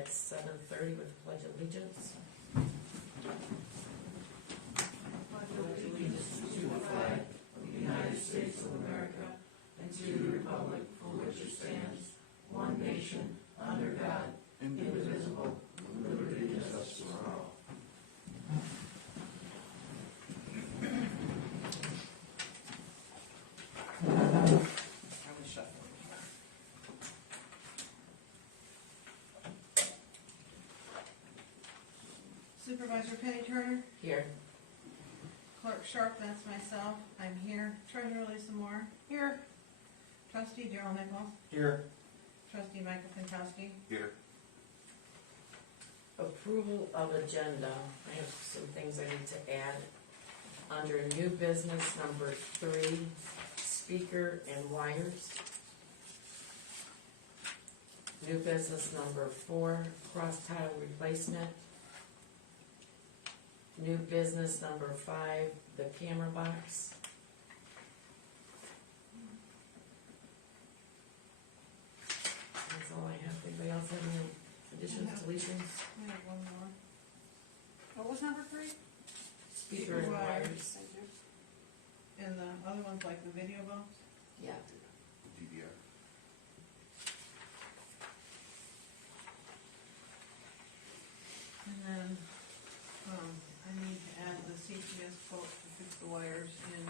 at 7:30 with the Pledge of Allegiance. Pledge allegiance to the flag of the United States of America and to the republic for which it stands, one nation, under God, indivisible, with liberty and justice for all. I was shuffling. Supervisor Penny Turner, Here. Clerk Sharp, that's myself, I'm here. Treasurer Lisa Moore, here. Trustee Darrell Nichols, Here. Trustee Michael Pinkowski. Here. Approval of agenda. I have some things I need to add. Under new business number 3, speaker and wires. New business number 4, cross tile replacement. New business number 5, the camera box. That's all I have. Anybody else have any additions, deletions? We have one more. What was number 3? Speaker and wires. Thank you. And the other one's like the video box? Yeah. DVR. And then, I need to add the CPS quote to fix the wires in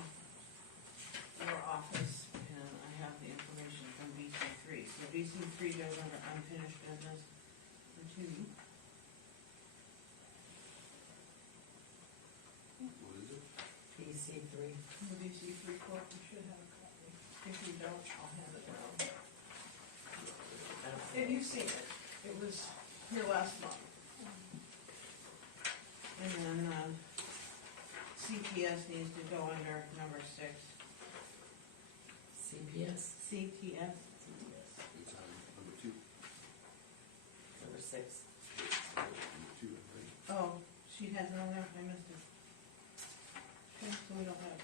your office, and I have the information from BC3. So BC3 goes under unfinished business for 2. What is it? BC3. The BC3 quote, you should have a copy. If you don't, I'll hand it down. And you've seen it, it was here last month. And then, CPS needs to go under number 6. CPS. CTS. It's on number 2. Number 6. Number 2, right? Oh, she has it on there, I missed it. Okay, so we don't have,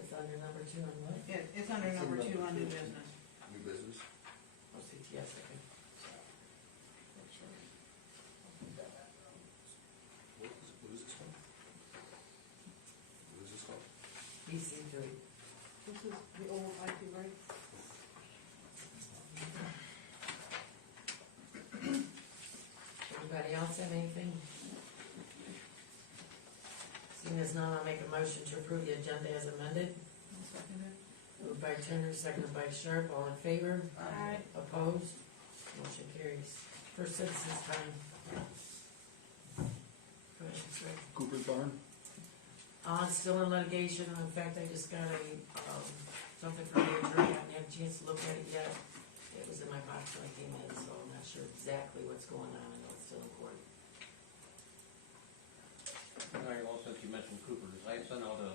It's under number 2 on what? it's under number 2 on new business. New business. Oh, CTS, okay. What is this called? What is this called? BC3. This is the old IT break. Anybody else have anything? Seeing as none, I'll make a motion to approve the agenda as amended. I'll second it. Moved by Turner, seconded by Sharp, all in favor? Aye. Opposed? Motion carries. For citizens' time. Go ahead, sir. Cooper's Barn. Still in litigation. In fact, I just got something from the attorney. I haven't had a chance to look at it yet. It was in my box when I came in, so I'm not sure exactly what's going on. I know it's still in court. All right, well, since you mentioned Cooper's, I sent out the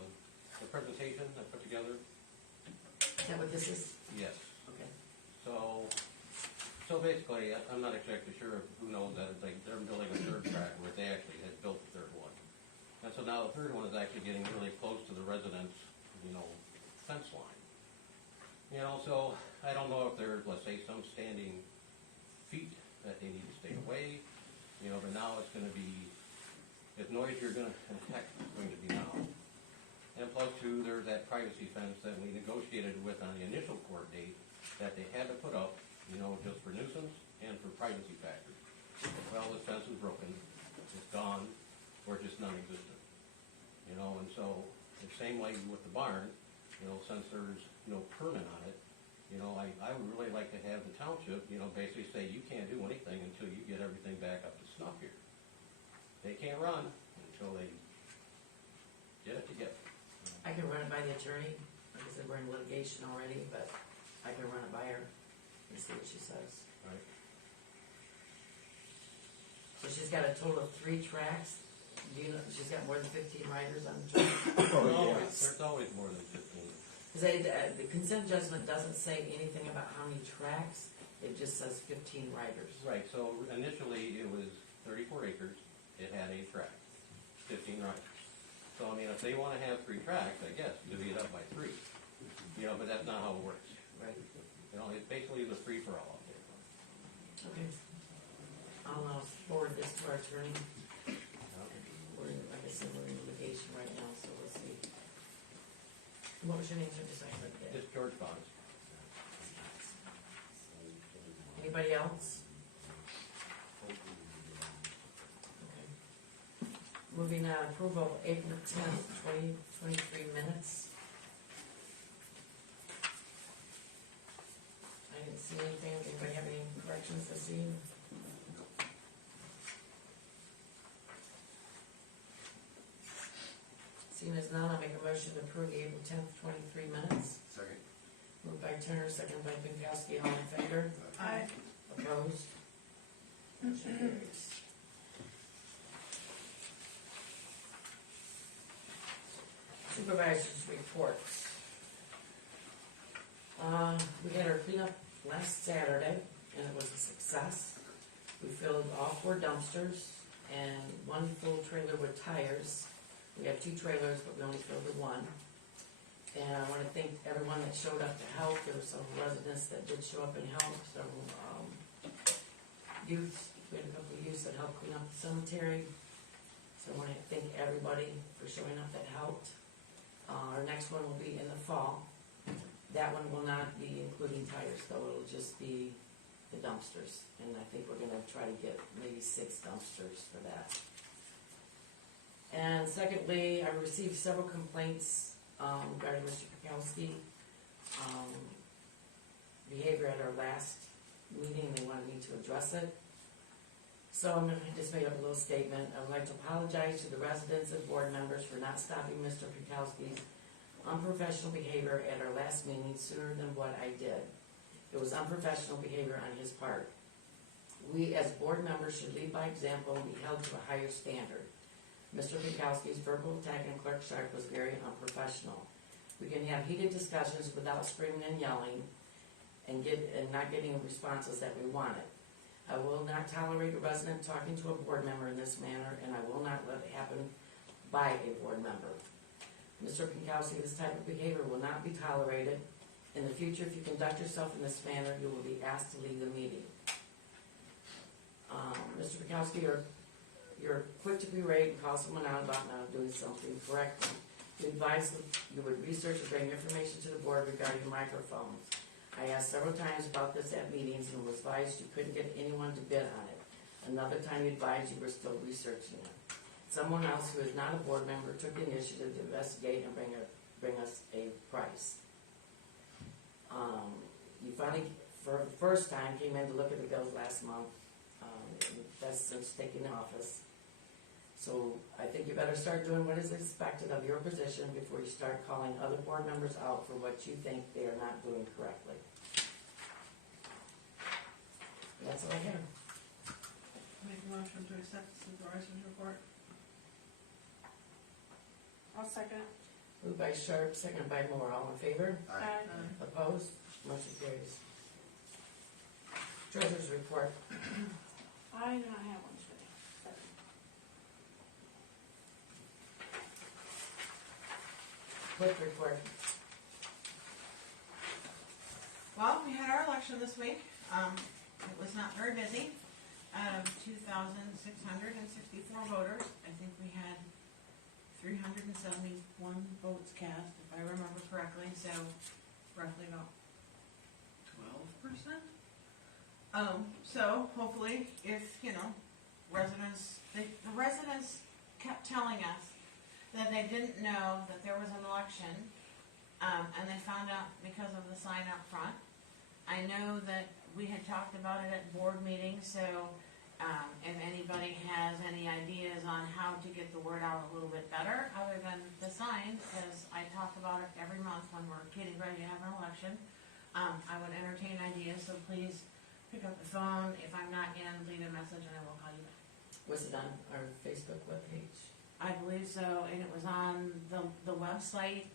presentation I put together. Is that what this is? Yes. Okay. So basically, I'm not exactly sure who knows that it's like they're building a third track where they actually had built the third one. And so now the third one is actually getting really close to the residents, fence line. So I don't know if there's, let's say, some standing feet that they need to stay away, but now it's gonna be, if noisier going to be now. And plus two, there's that privacy fence that we negotiated with on the initial court date that they had to put up, just for nuisance and for privacy factors. Well, this fence is broken, it's gone, or just non-existent. And so the same way with the barn, since there's no permit on it, I would really like to have the township, basically say you can't do anything until you get everything back up to snuff here. They can't run until they get it together. I can run it by the attorney. Like I said, we're in litigation already, but I can run it by her and see what she says. Right. So she's got a total of 3 tracks. Do you know, she's got more than 15 riders on the track? There's always more than 15. Because the consent judgment doesn't say anything about how many tracks. It just says 15 riders. Right, so initially it was 34 acres, it had 8 tracks, 15 riders. So if they want to have 3 tracks, I guess, divvy it up by 3. But that's not how it works. Right. It basically is a free-for-all out there. Okay. I'll forward this to our attorney. Like I said, we're in litigation right now, so we'll see. What was your name, sir? Just so I heard that. Just George Bonds. Anybody else? Okay. Moving on, approval of April 10th, 2023 minutes. I didn't see anything. Anybody have any corrections this evening? Seeing as none, I'll make a motion to approve the April 10th, 23 minutes. Second. Moved by Turner, second by Pinkowski, all in favor? Aye. Opposed? Motion carries. Supervisors' reports. We had our cleanup last Saturday, and it was a success. We filled all 4 dumpsters and 1 full trailer with tires. We have 2 trailers, but we only filled the 1. And I want to thank everyone that showed up to help. There were some residents that did show up and help, some youth. We had a couple of youths that helped clean up the cemetery. So I want to thank everybody for showing up that helped. Our next one will be in the fall. That one will not be including tires, though. It'll just be the dumpsters. And I think we're going to try to get maybe 6 dumpsters for that. And secondly, I received several complaints regarding Mr. Pinkowski behavior at our last meeting. They wanted me to address it. So I'm going to just make up a little statement. I would like to apologize to the residents and board members for not stopping Mr. Pinkowski's unprofessional behavior at our last meeting sooner than what I did. It was unprofessional behavior on his part. We as board members should lead by example and be held to a higher standard. Mr. Pinkowski's verbal attack on Clerk Sharp was very unprofessional. We can have heated discussions without screaming and yelling and not getting responses that we wanted. I will not tolerate a resident talking to a board member in this manner, and I will not let it happen by a board member. Mr. Pinkowski, this type of behavior will not be tolerated. In the future, if you conduct yourself in this manner, you will be asked to leave the meeting. Mr. Pinkowski, you're quick to berate and call someone out about not doing something correctly. You advised that you would research and bring information to the board regarding microphones. I asked several times about this at meetings and was advised you couldn't get anyone to bid on it. Another time you advised you were still researching it. Someone else who is not a board member took the initiative to investigate and bring us a price. You finally, for the first time, came in to look at the bills last month. That's since taking office. So I think you better start doing what is expected of your position before you start calling other board members out for what you think they are not doing correctly. That's all I have. Make a motion to accept the supervisor's report. I'll second. Moved by Sharp, seconded by Moore. All in favor? Aye. Opposed? Motion carries. Treasurer's report. I do not have one today. Sorry. Clerk report. Well, we had our election this week. It was not very busy. Out of 2,664 voters, I think we had 371 votes cast, if I remember correctly, so roughly about 12%. So hopefully, if, residents, the residents kept telling us that they didn't know that there was an election, and they found out because of the sign up front. I know that we had talked about it at board meetings, so if anybody has any ideas on how to get the word out a little bit better, other than the sign, because I talk about it every month when we're getting ready to have an election, I would entertain ideas, so please pick up the phone. If I'm not in, leave a message and I will call you back. Was it on our Facebook webpage? I believe so, and it was on the website.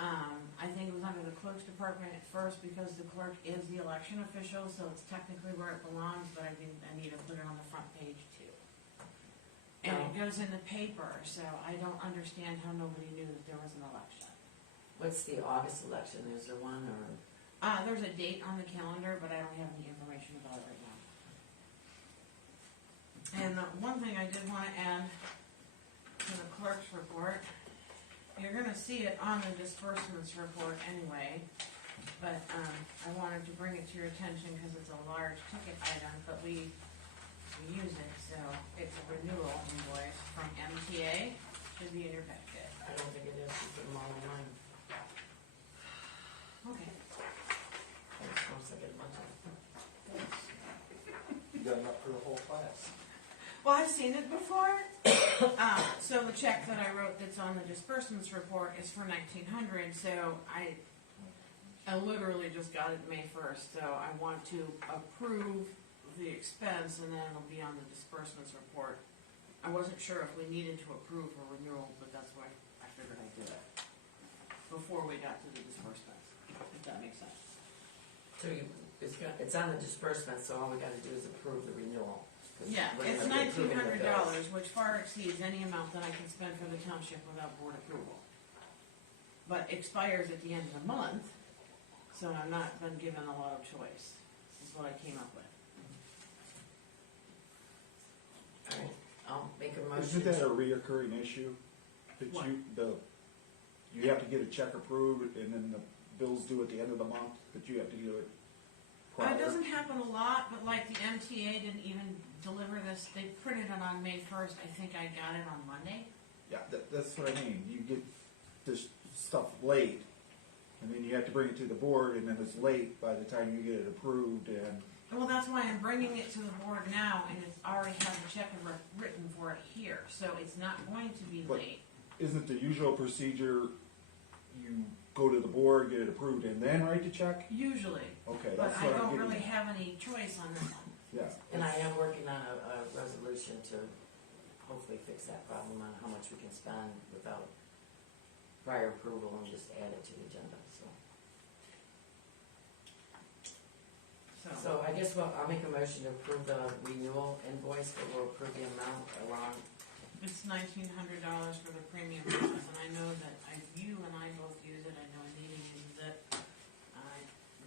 I think it was under the clerk's department at first because the clerk is the election official, so it's technically where it belongs, but I think I need to put it on the front page too. And it goes in the paper, so I don't understand how nobody knew that there was an election. What's the August election? Is there one or? There's a date on the calendar, but I don't have any information about it right now. And one thing I did wanna add to the clerk's report, you're gonna see it on the disbursements report anyway, but, I wanted to bring it to your attention because it's a large ticket item, but we use it, so it's a renewal invoice from MTA, should be in your packet. I don't think it is, you put them all in line. Okay. I just want to get a bunch of You got enough for the whole class. Well, I've seen it before. So the check that I wrote that's on the disbursements report is for 1,900, so I literally just got it May 1st, so I want to approve the expense and then it'll be on the disbursements report. I wasn't sure if we needed to approve a renewal, but that's why I figured I'd do it before we got to the disbursements, if that makes sense. So it's on the disbursement, so all we gotta do is approve the renewal. 'Cause Yeah, we're it's gonna be approving the $1,900, bills. which far exceeds any amount that I can spend for the township without board approval. But expires at the end of the month, so I've not been given a lot of choice. This is what I came up with. Alright, I'll make a motion. Isn't that a reoccurring issue? That What? you have to get a check approved and then the bill's due at the end of the month, but you have to do it prior? It doesn't happen a lot, but like the MTA didn't even deliver this, they printed it on May 1st, I think I got it on Monday. Yeah, that's what I mean, you get this stuff late, and then you have to bring it to the board, and then it's late by the time you get it approved, and, Well, that's why I'm bringing it to the board now, and it's already has a check written for it here, so it's not going to be But- late. isn't the usual procedure, you go to the board, get it approved, and then write the check? Usually, Okay, but that's I what I'm don't getting really at. have any choice on this one. Yeah. And I am working on a resolution to hopefully fix that problem on how much we can spend without prior approval and just add it to the agenda, so. So I guess I'll make a motion to approve the renewal invoice, but we'll approve the amount along. It's $1,900 for the premium business, and I know that you and I both use it, I know Anita uses it,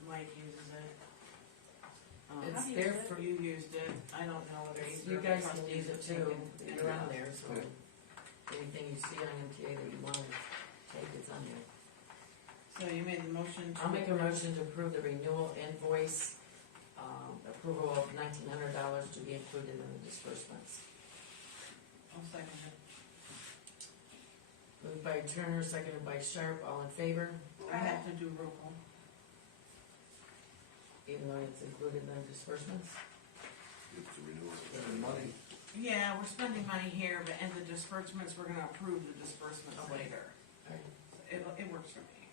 Mike uses it. It's I've there used it. for- You used it, I don't know whether You guys can use it too, you're on there, so anything you see on MTA that you want to take, it's on there. So you made the motion to. I'll make a motion to approve the renewal invoice, approval of $1,900 to be included in the disbursements. I'll second it. Moved by Turner, seconded by Sharp, all in favor, I have to do roll call. even though it's included in the disbursements? It's a renewal. And money. Yeah, we're spending money here, but in the disbursements, we're gonna approve the disbursements Okay. later. All right. It works for me.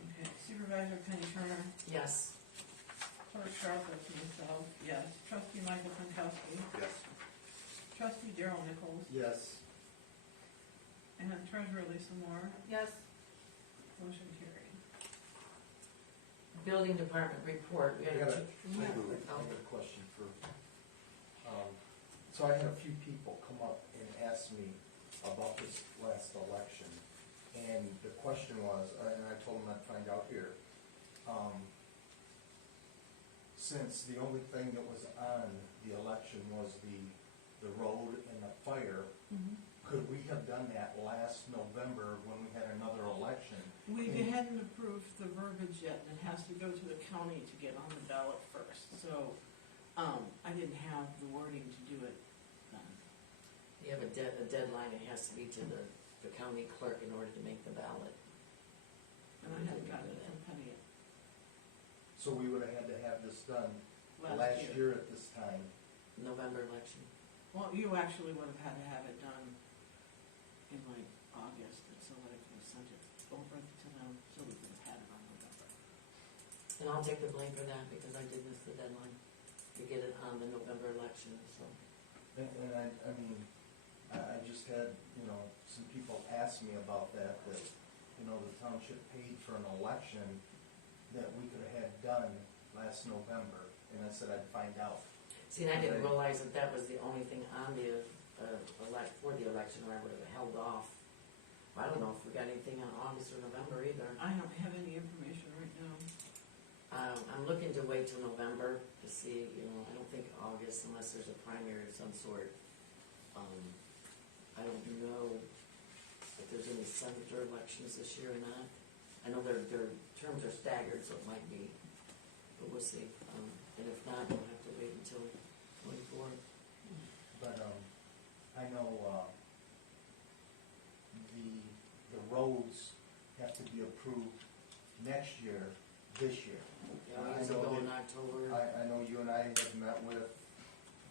Okay, Supervisor Penny Turner, Yes. Clerk Sharp, that's myself, yes. Trustee Michael Pankowski, Yes. Trustee Daryl Nichols, Yes. and then Treasurer Lisa Moore. Yes. Motion carried. Building department report, we I had got a. a question for, so I had a few people come up and ask me about this last election. And the question was, and I told them I'd find out here, since the only thing that was on the election was the road and the fire, could we have done that last November when we had another election? We hadn't approved the verbiage yet, and it has to go to the county to get on the ballot first, so, I didn't have the wording to do it then. You have a deadline, it has to be to the county clerk in order to make the ballot. And I haven't gotten it from Penny yet. So we would have had to have this done Last last year at this time. November election. Well, you actually would have had to have it done in like August, and so that I could have sent it over to them, so we could have had it on November. And I'll take the blame for that because I did miss the deadline to get it on the November election, so. And I mean, I just had, some people ask me about that, the township paid for an election that we could have had done last November, and I said I'd find out. See, and I didn't realize that was the only thing on the, for the election, or I would have held off I don't know if we got anything on August or November either. I don't have any information right now. I'm looking to wait till November to see, I don't think August unless there's a primary of some sort. I don't know if there's any senator elections this year or not. I know their terms are staggered, so it might be, but we'll see. And if not, we'll have to wait until 24. But, I know, the roads have to be approved next year, this year. Yeah, I we usually know go in that- October. I know you and I have met with,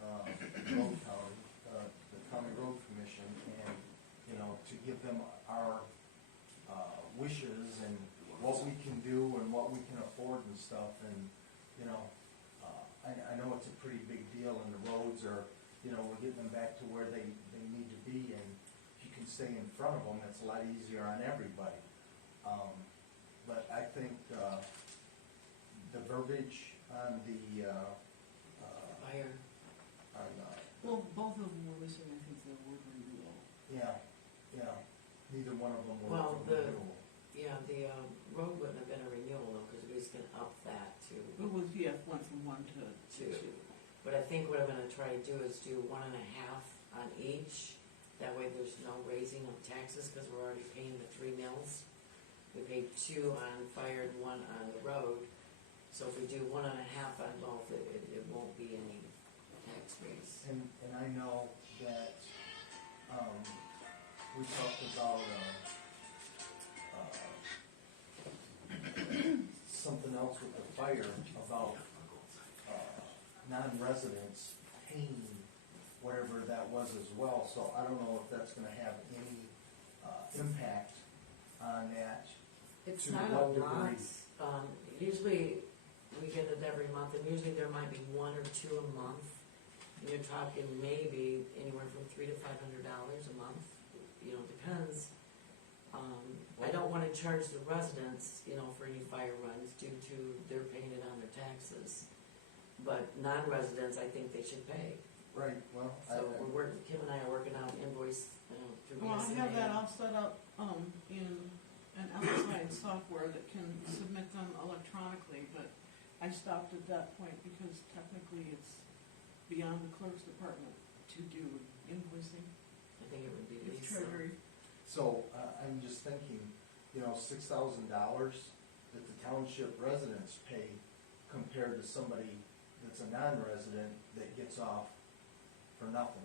Road County, the County Road Commission, and, to give them our, wishes and what we can do and what we can afford and stuff, and, I know it's a pretty big deal, and the roads are, we're getting them back to where they need to be, and if you can stay in front of them, it's a lot easier on everybody. But I think, the verbiage on the, Fire. on, Well, both of them were missing, I think, the word renewal. yeah, neither one of them were. Well, the- renewal. Yeah, the road wouldn't have been a renewal though, because we was gonna up that to It was, yeah, went from 1 to 2. 2. But I think what I'm gonna try to do is do 1.5 on each. That way there's no raising of taxes, because we're already paying the 3 mills. We paid 2 on fire and 1 on the road. So if we do 1.5 on both, it won't be any tax raise. And I know that, we talked about, something else with the fire about, non-residents paying whatever that was as well, so I don't know if that's gonna have any, impact on that. It's To not what a lot. degree? Usually, we get it every month, and usually there might be 1 or 2 a month. And you're talking maybe anywhere from $300 to $500 a month, depends. I don't wanna charge the residents, for any fire runs due to they're paying it on their taxes. But non-residents, I think they should pay. Right, well, So Kim and I are working out an invoice, through Well, I BSNA. have that all set up, in an outside software that can submit them electronically, but I stopped at that point because technically it's beyond the clerk's department to do invoicing. I think it would be It's Lisa. treasury. so, I'm just thinking, $6,000 that the township residents pay compared to somebody that's a non-resident that gets off for nothing.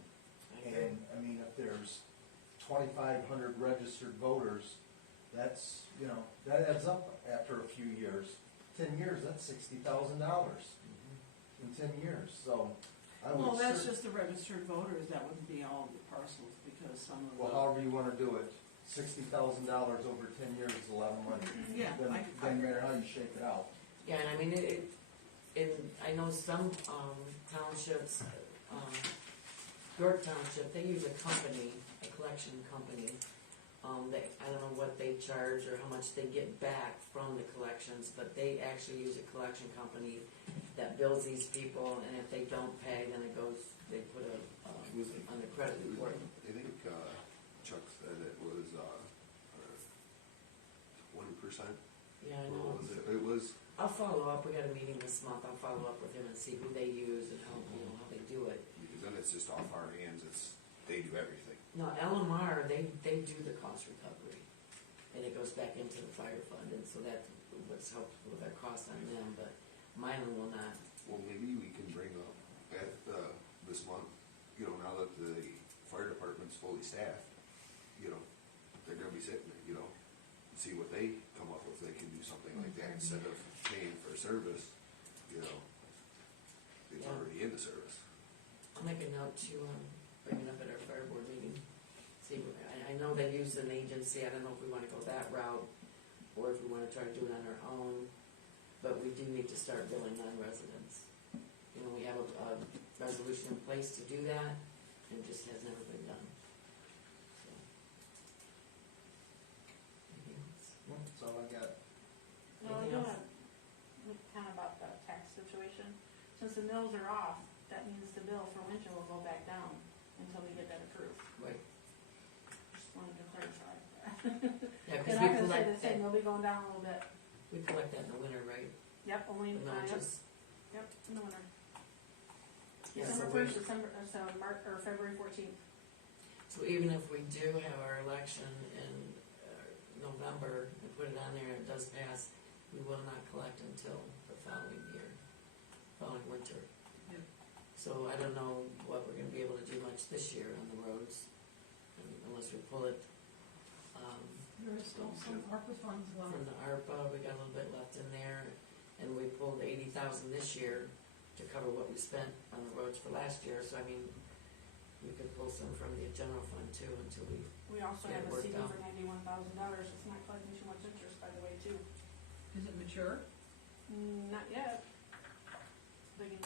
I agree. And, I mean, if there's 2,500 registered voters, that's, that adds up after a few years. 10 years, that's $60,000 Mhm. in 10 years, so I would. Well, that's just the registered voters, that wouldn't be all of the parcels, because some of the. Well, however you wanna do it, $60,000 over 10 years is a lot of money. Yeah, Doesn't matter how you shake it out. Yeah, and I mean, I know some townships, York Township, they use a company, a collection company. I don't know what they charge or how much they get back from the collections, but they actually use a collection company that bills these people, and if they don't pay, then it goes, they put on the credit report. I think Chuck said it was 20%. Yeah, I What know. was it? It was, I'll follow up, we got a meeting this month, I'll follow up with him and see who they use and how they do it. because then it's just off our hands, they do everything. No, LMR, they do the cost recovery, and it goes back into the fire fund, and so that's what's helped with our costs on them, but mine will not. Well, maybe we can bring up at, this month, now that the fire department's fully staffed, they're gonna be sitting there, see what they come up with, they can do something like that instead of paying for service, it's Yeah. already in the service. I'll make a note to, bring it up at our fire board meeting. See, I know they use an agency, I don't know if we wanna go that route, or if we wanna try to do it on our own, but we do need to start billing non-residents. We have a resolution in place to do that, and it just has never been done. So. Anything else? That's all I got. Well, Anything you else? know, kind of about the tax situation, since the mills are off, that means the bill for winter will go back down until we get that approved. Right. Just wanted to clarify that. Yeah, They're cause not gonna stay the that, same, they'll be going down a little bit. we collect that in the winter, right? Yep, only, The yep, villages. yep, in the winter. Yeah, so December we, first, so March, or February 14th. so even if we do have our election in November and put it on there and it does pass, we will not collect until the following year, following winter. Yep. So I don't know what we're gonna be able to do much this year on the roads, unless we pull it, There is still some ARPA funds left. from the ARPA, we got a little bit left in there, and we pulled 80,000 this year to cover what we spent on the roads for last year, so I mean, we could pull some from the general fund too until we, We also Yeah, have a worked CD out. for $91,000, it's not collecting too much interest, by the way, too. Is it mature? Not yet. They can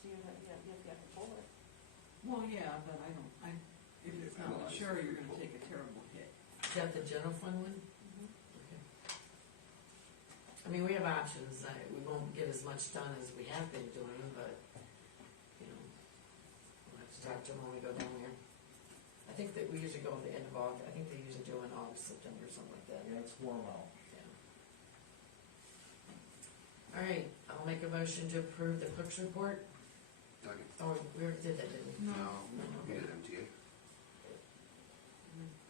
see if you have to pull it. Well, yeah, but if it's not mature, you're gonna take a terrible hit. is that the general fund one? Okay. I mean, we have options, we won't get as much done as we have been doing, but, you know, we'll have to talk to them when we go down there. I think that we usually go at the end of August, I think they usually do in August, September, something like that. Yeah, it's warm out. Yeah. All right, I'll make a motion to approve the clerk's report. Second. Oh, we already did that, didn't we? No, we did MTA.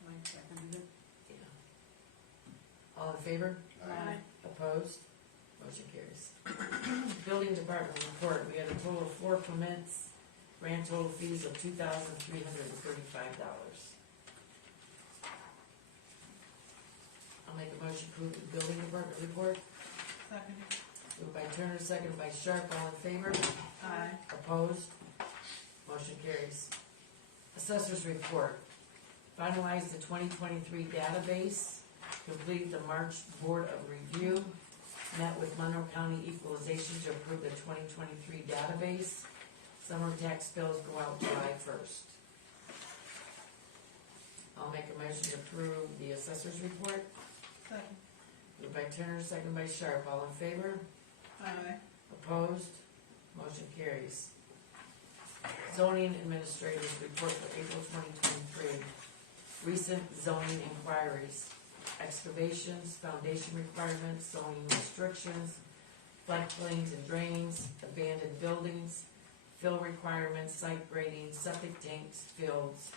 Mike seconded it. Yeah. All in favor? Aye. Opposed? Motion carries. Building department report, we had a total of 4 permits, grand total fees of $2,335. I'll make a motion to approve the building department report. Seconded. Moved by Turner, seconded by Sharp, all in favor? Aye. Opposed? Motion carries. Assessors report. Finalized the 2023 database, completed the March Board of Review, met with Monroe County Equalization to approve the 2023 database. Summer tax bills go out July 1st. I'll make a motion to approve the assessors report. Second. Moved by Turner, seconded by Sharp, all in favor? Aye. Opposed? Motion carries. Zoning Administrators Report for April 2023. Recent zoning inquiries, excavations, foundation requirements, zoning restrictions, floodplains and drains, abandoned buildings, fill requirements, site grading, septic tanks, fields,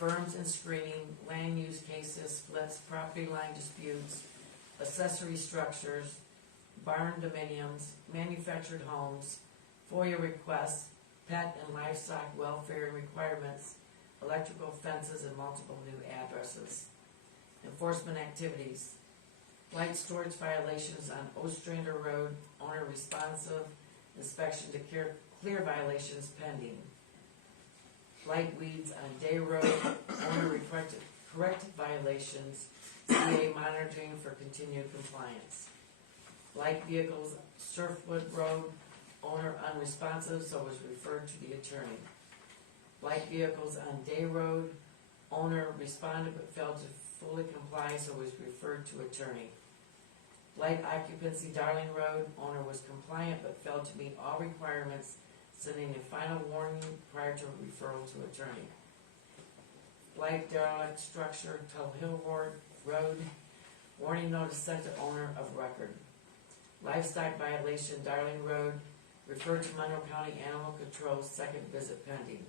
berms and screening, land use cases, splits, property line disputes, accessory structures, barn dominiums, manufactured homes, FOIA requests, pet and livestock welfare requirements, electrical fences and multiple new addresses. Enforcement activities, light storage violations on Ostrander Road, owner responsive, inspection to clear violations pending. Light weeds on Day Road, owner corrected violations, CA monitoring for continued compliance. Light vehicles, Surfwood Road, owner unresponsive, so was referred to the attorney. Light vehicles on Day Road, owner responded but failed to fully comply, so was referred to attorney. Light occupancy Darling Road, owner was compliant but failed to meet all requirements, sending a final warning prior to referral to attorney. Light derelict structure Tull Hill Road, warning notice sent to owner of record. Livestock violation Darling Road, referred to Monroe County Animal Control, second visit pending.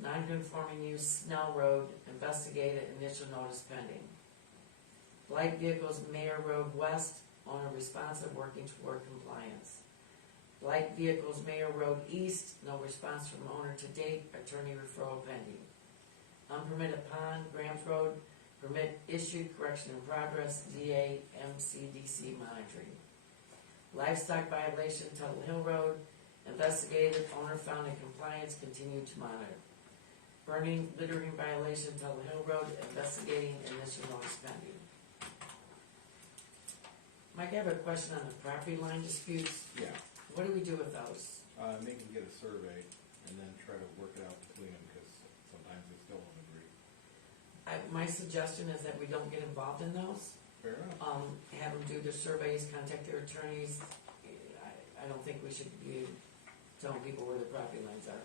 Non-conforming use Snell Road, investigated, initial notice pending. Light vehicles Mayor Road West, owner responsive, working toward compliance. Light vehicles Mayor Road East, no response from owner to date, attorney referral pending. Unpermitted pond, Grams Road, permit issued, correction in progress, DA, MCDC monitoring. Livestock violation Tuttle Hill Road, investigated, owner found in compliance, continued to monitor. Burning, littering violation Tuttle Hill Road, investigating, initial notice pending. Mike, I have a question on the property line disputes. Yeah, What do we do with those? make them get a survey and then try to work it out between them, because sometimes they still won't agree. My suggestion is that we don't get involved in those. Fair enough. Have them do their surveys, contact their attorneys. I don't think we should be telling people where their property lines are.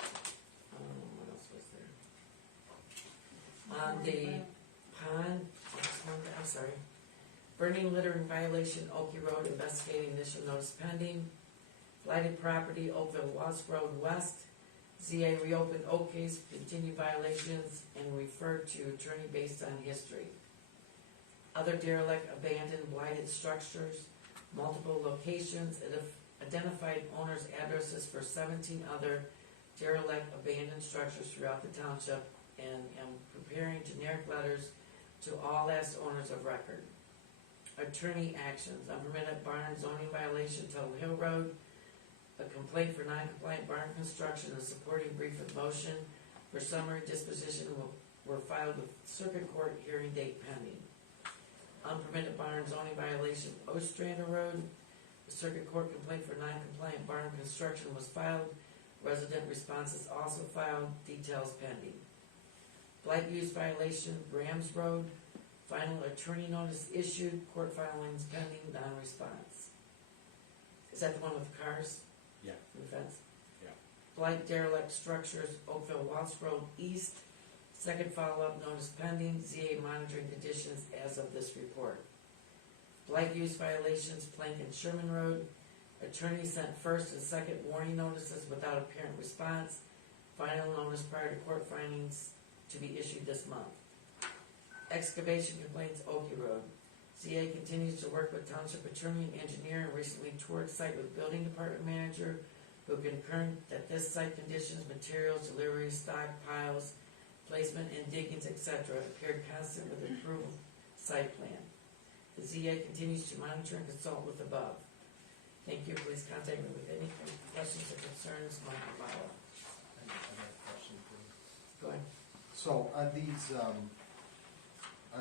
What else was there? On the pond, I'm sorry, burning litter in violation, Oakey Road, investigating initial notice pending. Blighted property, Oakville Walsh Road West, ZA reopened Oak case, continued violations, and referred to attorney based on history. Other derelict, abandoned, blighted structures, multiple locations, identified owners' addresses for 17 other derelict, abandoned structures throughout the township, and am preparing generic letters to all last owners of record. Attorney actions, unpermitted barn zoning violation, Tuttle Hill Road, a complaint for non-compliant barn construction, and supporting brief of motion for summary disposition were filed with circuit court, hearing date pending. Unpermitted barn zoning violation, Ostrander Road, the circuit court complaint for non-compliant barn construction was filed, resident responses also filed, details pending. Blight use violation, Grams Road, final attorney notice issued, court filings pending, non-response. Is that the one with the cars? Yeah. And the fence? Yeah. Blight derelict structures, Oakville Walsh Road East, second follow-up notice pending, ZA monitoring conditions as of this report. Blight use violations, Plank and Sherman Road, attorney sent first and second warning notices without apparent response, final notice prior to court findings to be issued this month. Excavation complaints, Oakey Road. ZA continues to work with township attorney and engineer, and recently toured site with building department manager, who concurred that this site conditions, materials, deliveries, stockpiles, placement and diggings, etc., appeared consistent with approved site plan. The ZA continues to monitor and consult with above. Thank you. Please contact me with any questions or concerns. Michael Bauer. I have a question, please. Go ahead. So on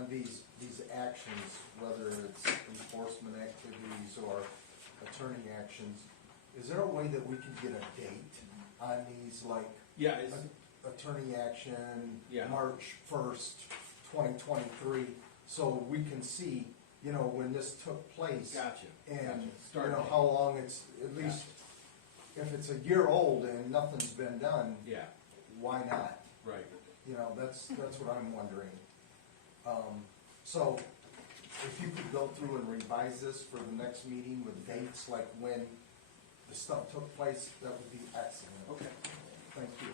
these actions, whether it's enforcement activities or attorney actions, is there a way that we can get a date on these, like Yeah, it's, attorney action, Yeah. March 1st, 2023, so we can see, when this took place? gotcha. And, Gotcha. Start date. how long it's, at least, if it's a year old and nothing's been done, Yeah, why not? right. That's what I'm wondering. So, if you could go through and revise this for the next meeting with dates, like when the stuff took place, that would be excellent. Okay. Thank you.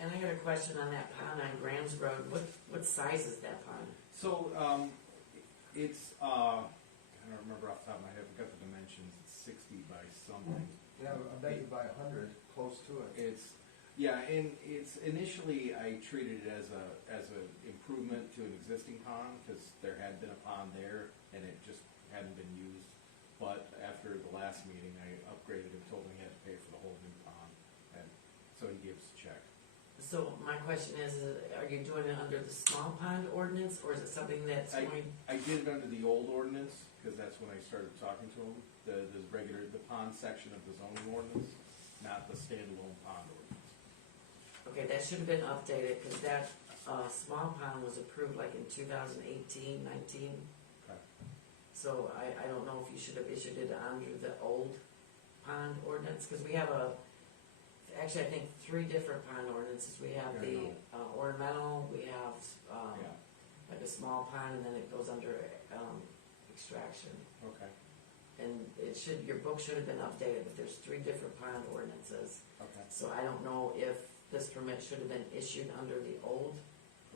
And I got a question on that pond on Grams Road. What size is that pond? So, it's, I don't remember off the top of my head, I've got the dimensions, it's 60 by something. Yeah, I bet you by 100, close to it. It's, yeah, and it's, initially I treated it as a improvement to an existing pond, because there had been a pond there, and it just hadn't been used. But after the last meeting, I upgraded him, told him he had to pay for the whole new pond, and so he gave us a check. So my question is, are you doing it under the small pond ordinance, or is it something that's going? I did it under the old ordinance, because that's when I started talking to him, the pond section of the zoning ordinance, not the standalone pond ordinance. Okay, that should have been updated, because that, small pond was approved like in 2018, 19. Okay. So I don't know if you should have issued it under the old pond ordinance, because we have actually I think 3 different pond ordinances. We have the ornamental, we have, Yeah. like a small pond, and then it goes under, extraction. Okay, And your book should have been updated, but there's 3 different pond ordinances. okay, So I don't know if this permit should have been issued under the old,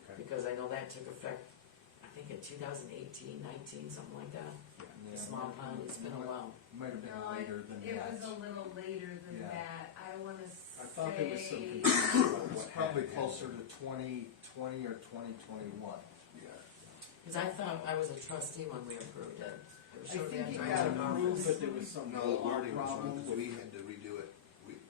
okay. because I know that took effect, I think in 2018, 19, something like that. Yeah. The small pond, it's been a while. Might have been No, later than it that. was a little later than Yeah. that. I wanna I thought there was some say, confusion about It's what probably happened. closer to 2020 or 2021. Yeah. Because I thought I was a trustee when we approved it. It was I shortly think after it I got took approved, office. but there was some No, the wording was wrong, problem because with, we had to redo it.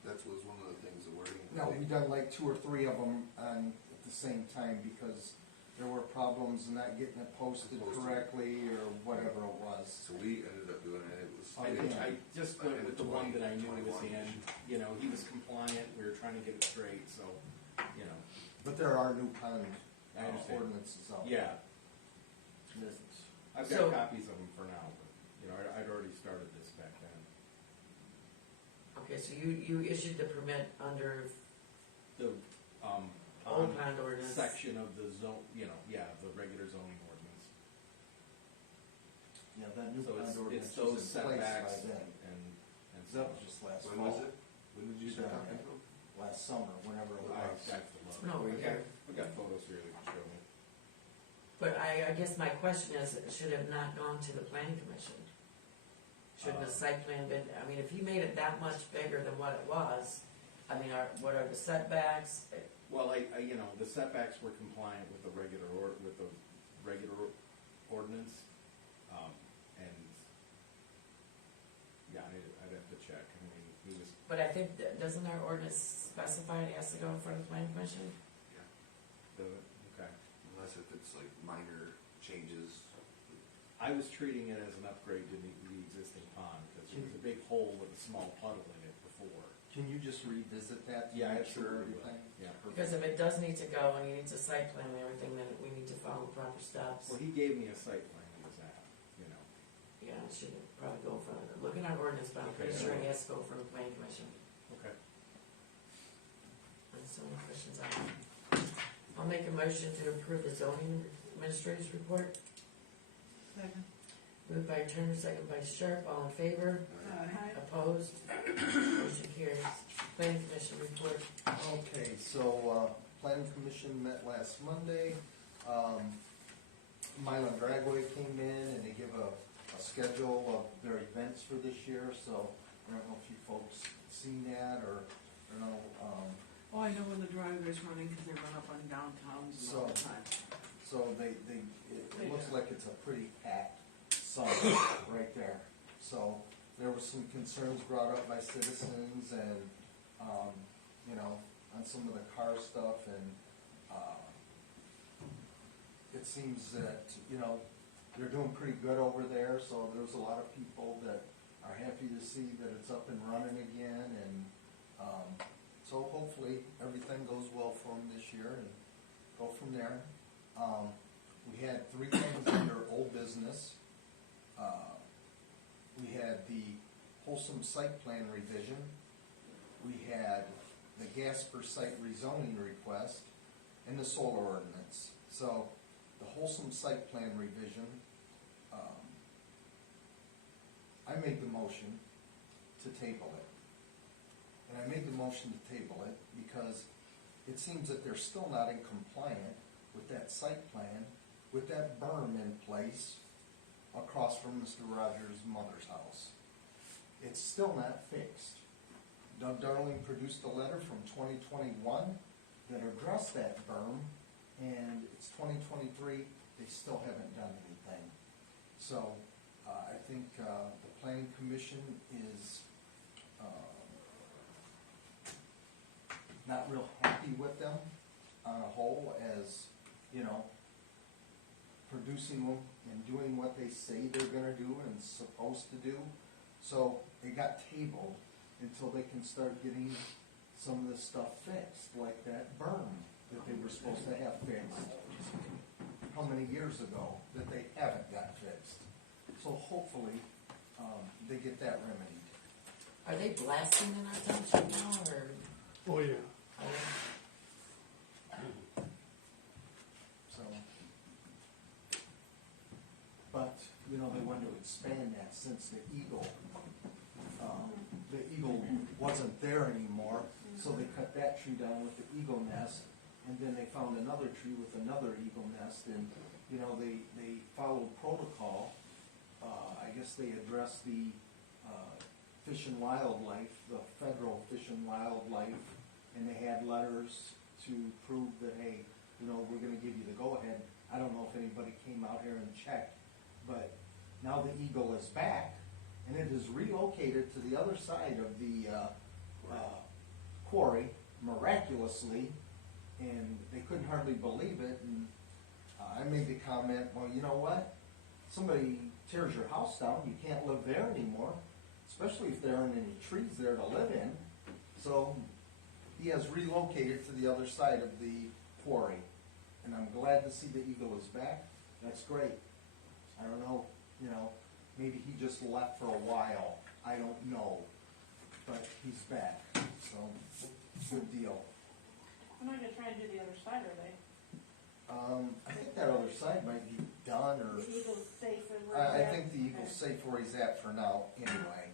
That was one of the things, the wording. No, we done like 2 or 3 of them at the same time because there were problems in not getting it posted correctly or whatever it was. So we ended up doing it, it was. I just went with the one that I knew was in, he was compliant, we were trying to get it straight, so, But there are new pond I understand. ordinances out. Yeah. I've got So- copies of them for now, but, I'd already started this back then. Okay, so you issued the permit under, The, old pond ordinance. section of the zone, the regular zoning ordinance. Yeah, that new So pond it's ordinance those was in place by setbacks then. and That stuff. was just last When fall. was it? When did you start talking to them? Last summer, whenever it I was. have to look. No, we got, We got photos here that can show me. but I guess my question is, should it have not gone to the planning commission? Shouldn't the site plan been, I mean, if he made it that much bigger than what it was, I mean, what are the setbacks? Well, the setbacks were compliant with the regular ordinance, and, yeah, I'd have to check, I mean, he was, But I think, doesn't our ordinance specify it has to go in front of the planning commission? okay. Unless if it's like minor changes. I was treating it as an upgrade to the existing pond, because there was a big hole with a small puddle in it before. Can you just revisit that to Yeah, make sure absolutely will. everything? Yeah. Because if it does need to go and he needs a site plan and everything, then we need to follow proper steps. Well, he gave me a site plan, it was that, Yeah, it should probably go in front of it. Look in our ordinance, but I'm pretty Okay. sure it has to go in front of the planning commission. Okay. There's so many questions I have. I'll make a motion to approve the zoning administrator's report. Second. Moved by Turner, second by Sharp, all in favor? Aye. Opposed? Motion carries. Planning commission report. Okay, so, planning commission met last Monday. Mylan Dragway came in and they give a schedule of their events for this year, so I don't know if you folks seen that or, Oh, I know when the driveway's running, cause they run up on downtowns and all the So- time. so it looks like it's a pretty packed summer right there. So there were some concerns brought up by citizens and, on some of the car stuff and, it seems that, they're doing pretty good over there, so there's a lot of people that are happy to see that it's up and running again and, so hopefully everything goes well for them this year and go from there. We had 3 things under old business. We had the wholesome site plan revision. We had the Gasper site rezoning request and the solar ordinance. So the wholesome site plan revision, I made the motion to table it. And I made the motion to table it because it seems that they're still not in compliant with that site plan, with that berm in place across from Mr. Rogers' mother's house. It's still not fixed. Doug Darling produced a letter from 2021 that addressed that berm, and it's 2023, they still haven't done anything. So, I think, the planning commission is, not real happy with them on a whole as, producing them and doing what they say they're gonna do and supposed to do. So it got tabled until they can start getting some of this stuff fixed, like that berm that they were supposed to have fixed. How many years ago that they haven't got fixed? So hopefully, they get that remedied. Are they blasting in our township now, or? Oh, yeah. So, but, they wanted to expand that since the eagle wasn't there anymore, so they cut that tree down with the eagle nest, and then they found another tree with another eagle nest, and, they followed protocol. I guess they addressed the, Fish and Wildlife, the federal Fish and Wildlife, and they had letters to prove that, hey, we're gonna give you the go-ahead. I don't know if anybody came out here and checked, but now the eagle is back, and it is relocated to the other side of the, quarry miraculously, and they couldn't hardly believe it, and, I made the comment, well, you know what? Somebody tears your house down, you can't live there anymore, especially if there aren't any trees there to live in. So, he has relocated to the other side of the quarry, and I'm glad to see the eagle is back. That's great. I don't know, maybe he just left for a while. I don't know, but he's back, so good deal. I'm not gonna try and do the other side, are they? I think that other side might be done, or, The Eagle's safe and where I they're at? think the Eagle's safe where he's at for now, anyway.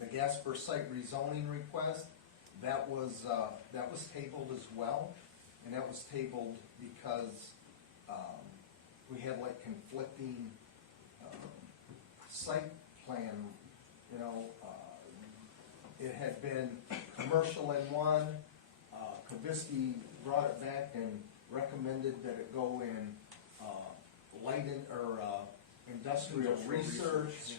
The Gasper site rezoning request, that was tabled as well, and that was tabled because, we had like conflicting, site plan, you know, it had been commercial in one, Kabisky brought it back and recommended that it go in, industrial research.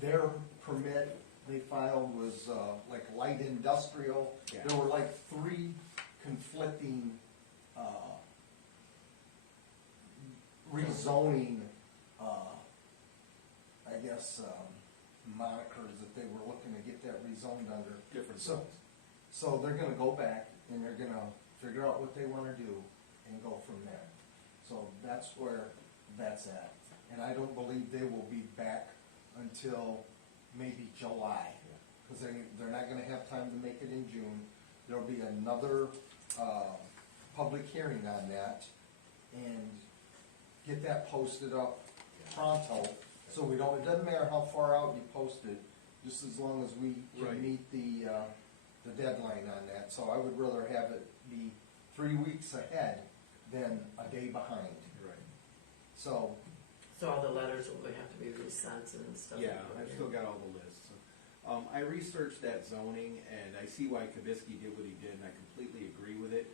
Their permit they filed was, like light industrial. Yeah. There were like three conflicting, rezoning, I guess, monikers that they were looking to get that rezoned under. Different So, zones. so they're gonna go back and they're gonna figure out what they wanna do and go from there. So that's where that's at. And I don't believe they will be back until maybe July. Cause they're not gonna have time to make it in June. There'll be another, public hearing on that and get that posted up pronto. So we don't, it doesn't matter how far out you post it, just as long as we Right. can meet the deadline on that. So I would rather have it be 3 weeks ahead than a day behind. Right. So, So all the letters will have to be resent and stuff. Yeah, I've still got all the lists. I researched that zoning, and I see why Kabisky did what he did, and I completely agree with it.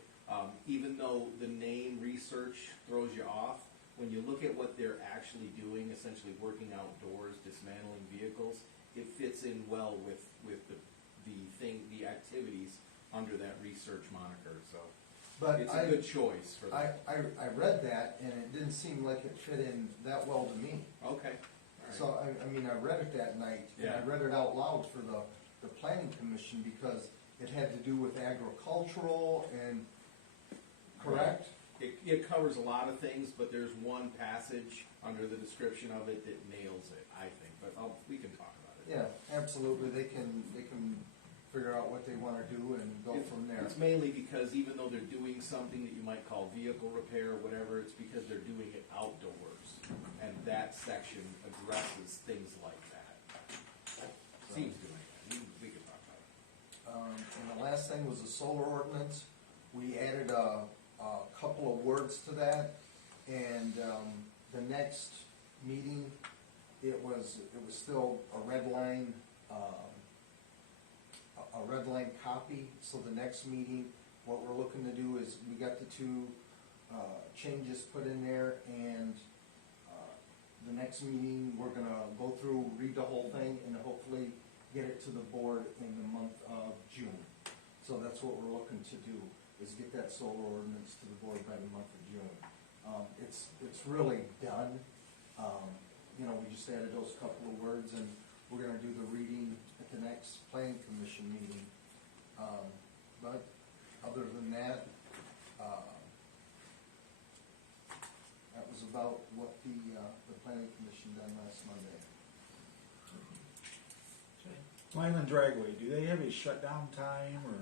Even though the name research throws you off, when you look at what they're actually doing, essentially working outdoors, dismantling vehicles, it fits in well with the activities under that research moniker, so. but It's a good choice for that. I read that and it didn't seem like it fit in that well to me. Okay, all right. So, I mean, I read it that night, and I Yeah. read it out loud for the planning commission because it had to do with agricultural and, correct? It covers a lot of things, but there's one passage under the description of it that nails it, I think, but we can talk about it. Yeah, absolutely, they can figure out what they wanna do and go from there. It's mainly because even though they're doing something that you might call vehicle repair or whatever, it's because they're doing it outdoors. And that section addresses things like that. Seems to me, we can talk about it. And the last thing was the solar ordinance. We added a couple of words to that, and the next meeting, it was still a red line copy. So the next meeting, what we're looking to do is, we got the two changes put in there, and the next meeting, we're gonna go through, read the whole thing, and hopefully get it to the board in the month of June. So that's what we're looking to do, is get that solar ordinance to the board by the month of June. It's really done. You know, we just added those couple of words, and we're gonna do the reading at the next planning commission meeting. But other than that, that was about what the planning commission done last Monday. Island Dragway, do they have a shutdown time or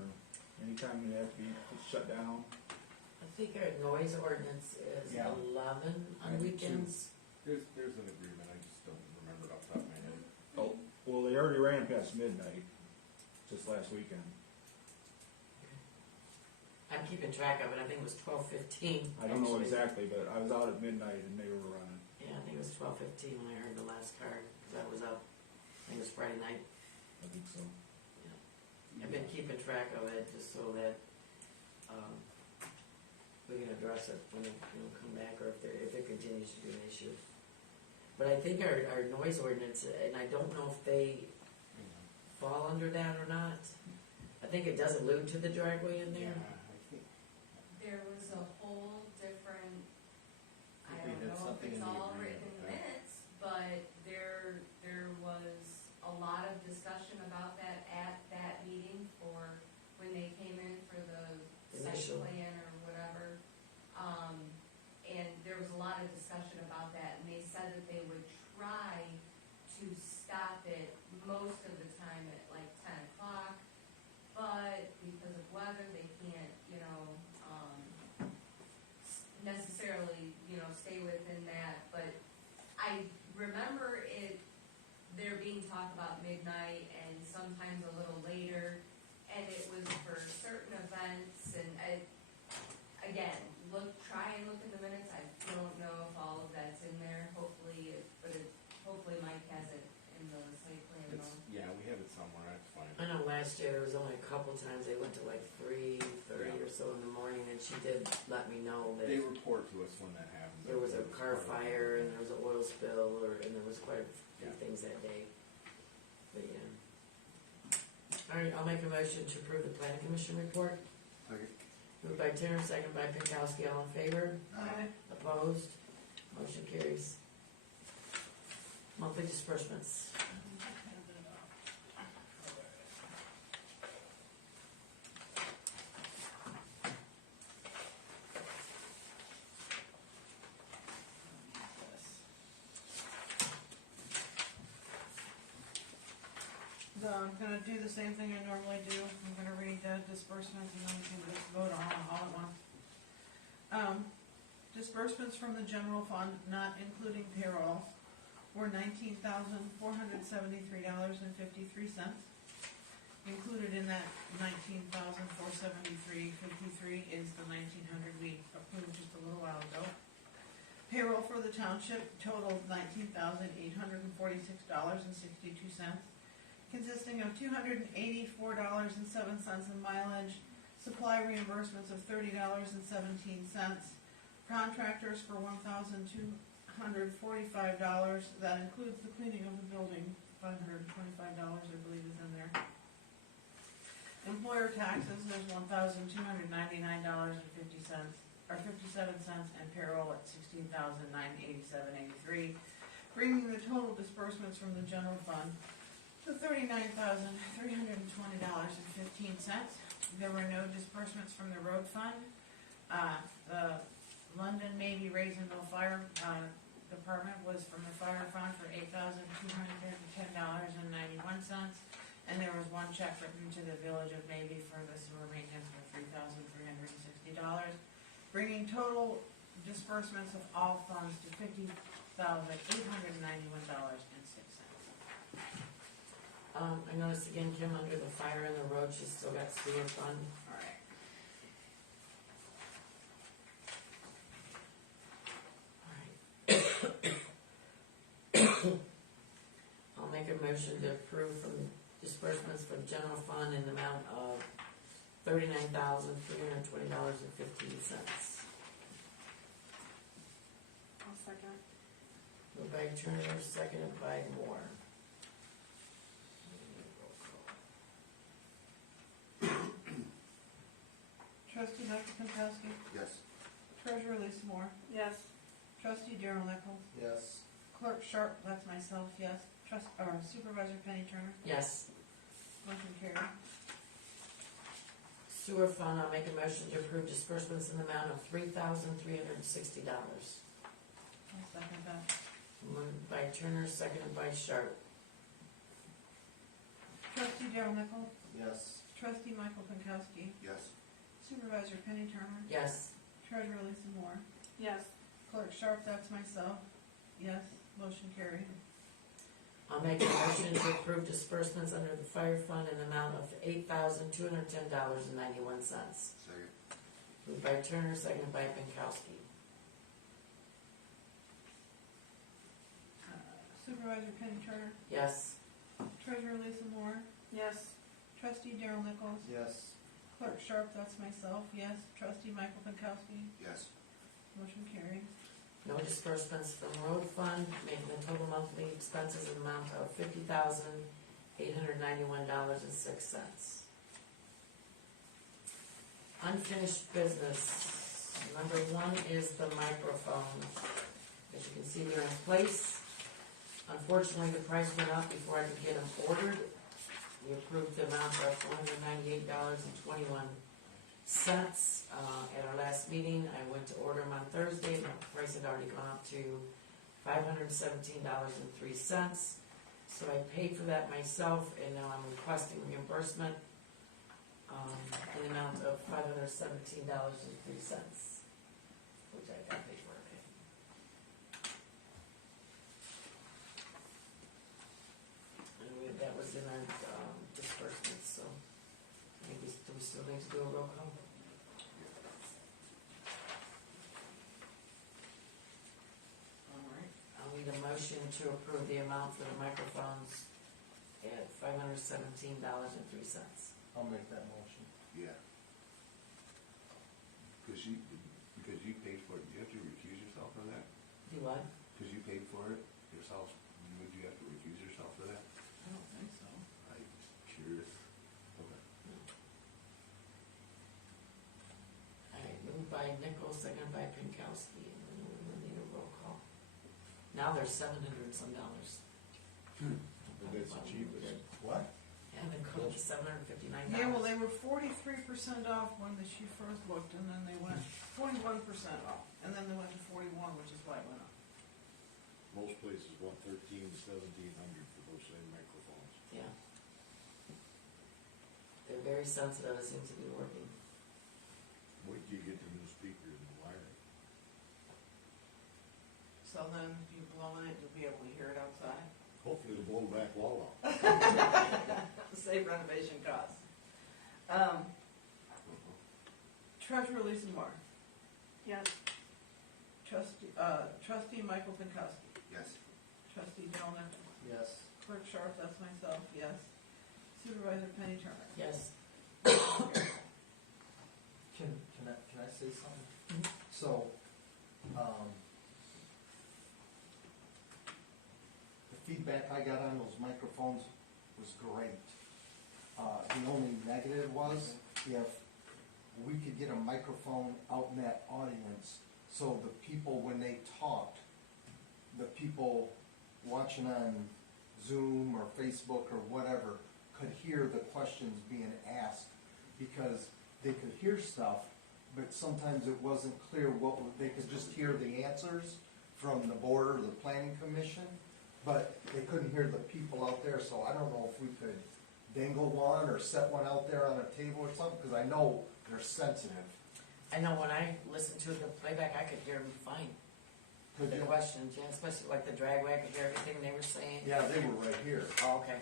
anytime they have to be shut down? I think our noise ordinance is Yeah. 11 I on do too. weekends. There's an agreement, I just don't remember it off the top of my head. Oh, well, they already ran past midnight, just last weekend. I'm keeping track of it, I think it was 12:15. I don't know actually. exactly, but I was out at midnight and they were running. Yeah, I think it was 12:15 when I heard the last card, because I was up, I think it was Friday night. I think so. I've been keeping track of it, just so that, we can address it when it, come back, or if it continues to be an issue. But I think our noise ordinance, and I don't know if they fall under that or not. I think it does allude to the driveway in Yeah, there. I think, There was a whole different, I We don't had know if something it's in the all agreement written in with that. minutes, but there was a lot of discussion about that at that meeting for when they came in for the site Initial. plan or whatever. And there was a lot of discussion about that, and they said that they would try to stop it most of the time at like 10 o'clock, but because of weather, they can't last year, there was only a couple times they went to like 3:30 or so in the morning, and she did let me know that They report to us when that happens. there was a car part of it. fire and there was an oil spill, and there was quite a few Yeah. things that day. But yeah. All right, I'll make a motion to approve the planning commission report. Second. Moved by Turner, second by Pinkowski, all in favor? Aye. Opposed? Motion carries. Monthly disbursements. So I'm gonna do the same thing I normally do. I'm gonna read the disbursements and then we can just vote on them all at once. Disbursements from the general fund, not including payroll, were $19,473.53. Included in that $19,473.53 is the $1,900 we approved just a little while ago. Payroll for the township totaled $19,846.62, consisting of $284.07 in mileage, supply reimbursements of $30.17, contractors for $1,245, that includes the cleaning of the building, $525 I believe is in there. Employer taxes, there's $1,299.50, or 57 cents, and payroll at $16,987.83, bringing the total disbursements from the general fund to $39,320.15. There were no disbursements from the road fund. The London May Raise and No Fire department was from the fire fund for $8,210.91, and there was one check written to the village of Maybe for the sewer maintenance for $3,360, bringing total disbursements of all funds to $50,891.06. I noticed again, Kim, under the fire and the road, she's still got sewer fund. All right. I'll make a motion to approve from disbursements from general fund in the amount of $39,320.15. I'll second. Moved by Turner, seconded by Moore. Trustee Michael Pankowski, Yes. Treasurer Lisa Moore, Yes. Trustee Daryl Nichols, Yes. Clerk Sharp, that's myself, yes. Supervisor Penny Turner, Yes. motion carried. Sewer fund, I'll make a motion to approve disbursements in the amount of $3,360. I'll second that. Moved by Turner, seconded by Sharp. Trustee Daryl Nichols, Yes. Trustee Michael Pankowski, Yes. Supervisor Penny Turner, Yes. Treasurer Lisa Moore, Yes. Clerk Sharp, that's myself, yes. Motion carried. I'll make a motion to approve disbursements under the fire fund in the amount of $8,210.91. Second. Moved by Turner, seconded by Pinkowski. Supervisor Penny Turner, Yes. Treasurer Lisa Moore, Yes. Trustee Daryl Nichols, Yes. Clerk Sharp, that's myself, yes. Trustee Michael Pankowski, Yes. motion carried. No disbursements from road fund, making the total monthly expenses in the amount of $50,891.06. Unfinished business. Number one is the microphones. As you can see, they're in place. Unfortunately, the price went up before I could get them ordered. We approved the amount of $498.21. At our last meeting, I went to order them on Thursday, and the price had already gone up to $517.03. So I paid for that myself, and now I'm requesting reimbursement in the amount of $517.03, which I got paid for. And that was in our disbursements, so I think do we still need to do a roll call? All right. I'll need a motion to approve the amount for the microphones at $517.03. I'll make that motion. Yeah. Because you paid for it, do you have to recuse yourself for that? Do what? Because you paid for it yourself, would you have to recuse yourself for that? I don't think so. I'm curious. Okay. Alright, moved by Nichols, seconded by Pinkowski, and then we'll need a roll call. Now there's $700 and some dollars. And that's the cheapest. What? And then go to $759. Yeah, well, they were 43% off when she first looked, and then they went 41% off, and then they went to 41, which is why it went up. Most places want 13 to 1700 for those same microphones. Yeah. They're very sensitive, it seems to be working. Wait till you get the new speakers and wiring. So then, if you blow in it, you'll be able to hear it outside. Hopefully it'll blow the back wall out. Save renovation costs. Treasurer Lisa Moore, Yes. trustee Michael Pinkowski, Yes. trustee Jonas, Yes. clerk Sharp, that's myself, yes. Supervisor Penny Turner. Yes. Can I say something? Mhm. So, the feedback I got on those microphones was great. The only negative was if we could get a microphone out in that audience, so the people, when they talk, the people watching on Zoom or Facebook or whatever could hear the questions being asked, because they could hear stuff, but sometimes it wasn't clear they could just hear the answers from the board or the planning commission, but they couldn't hear the people out there, so I don't know if we could dangle one or set one out there on a table or something, because I know they're sensitive. I know when I listened to the playback, I could hear them fine. Could The you? questions, yeah, especially like the dragway, I could hear everything they were saying. Yeah, they were right here, Oh, okay.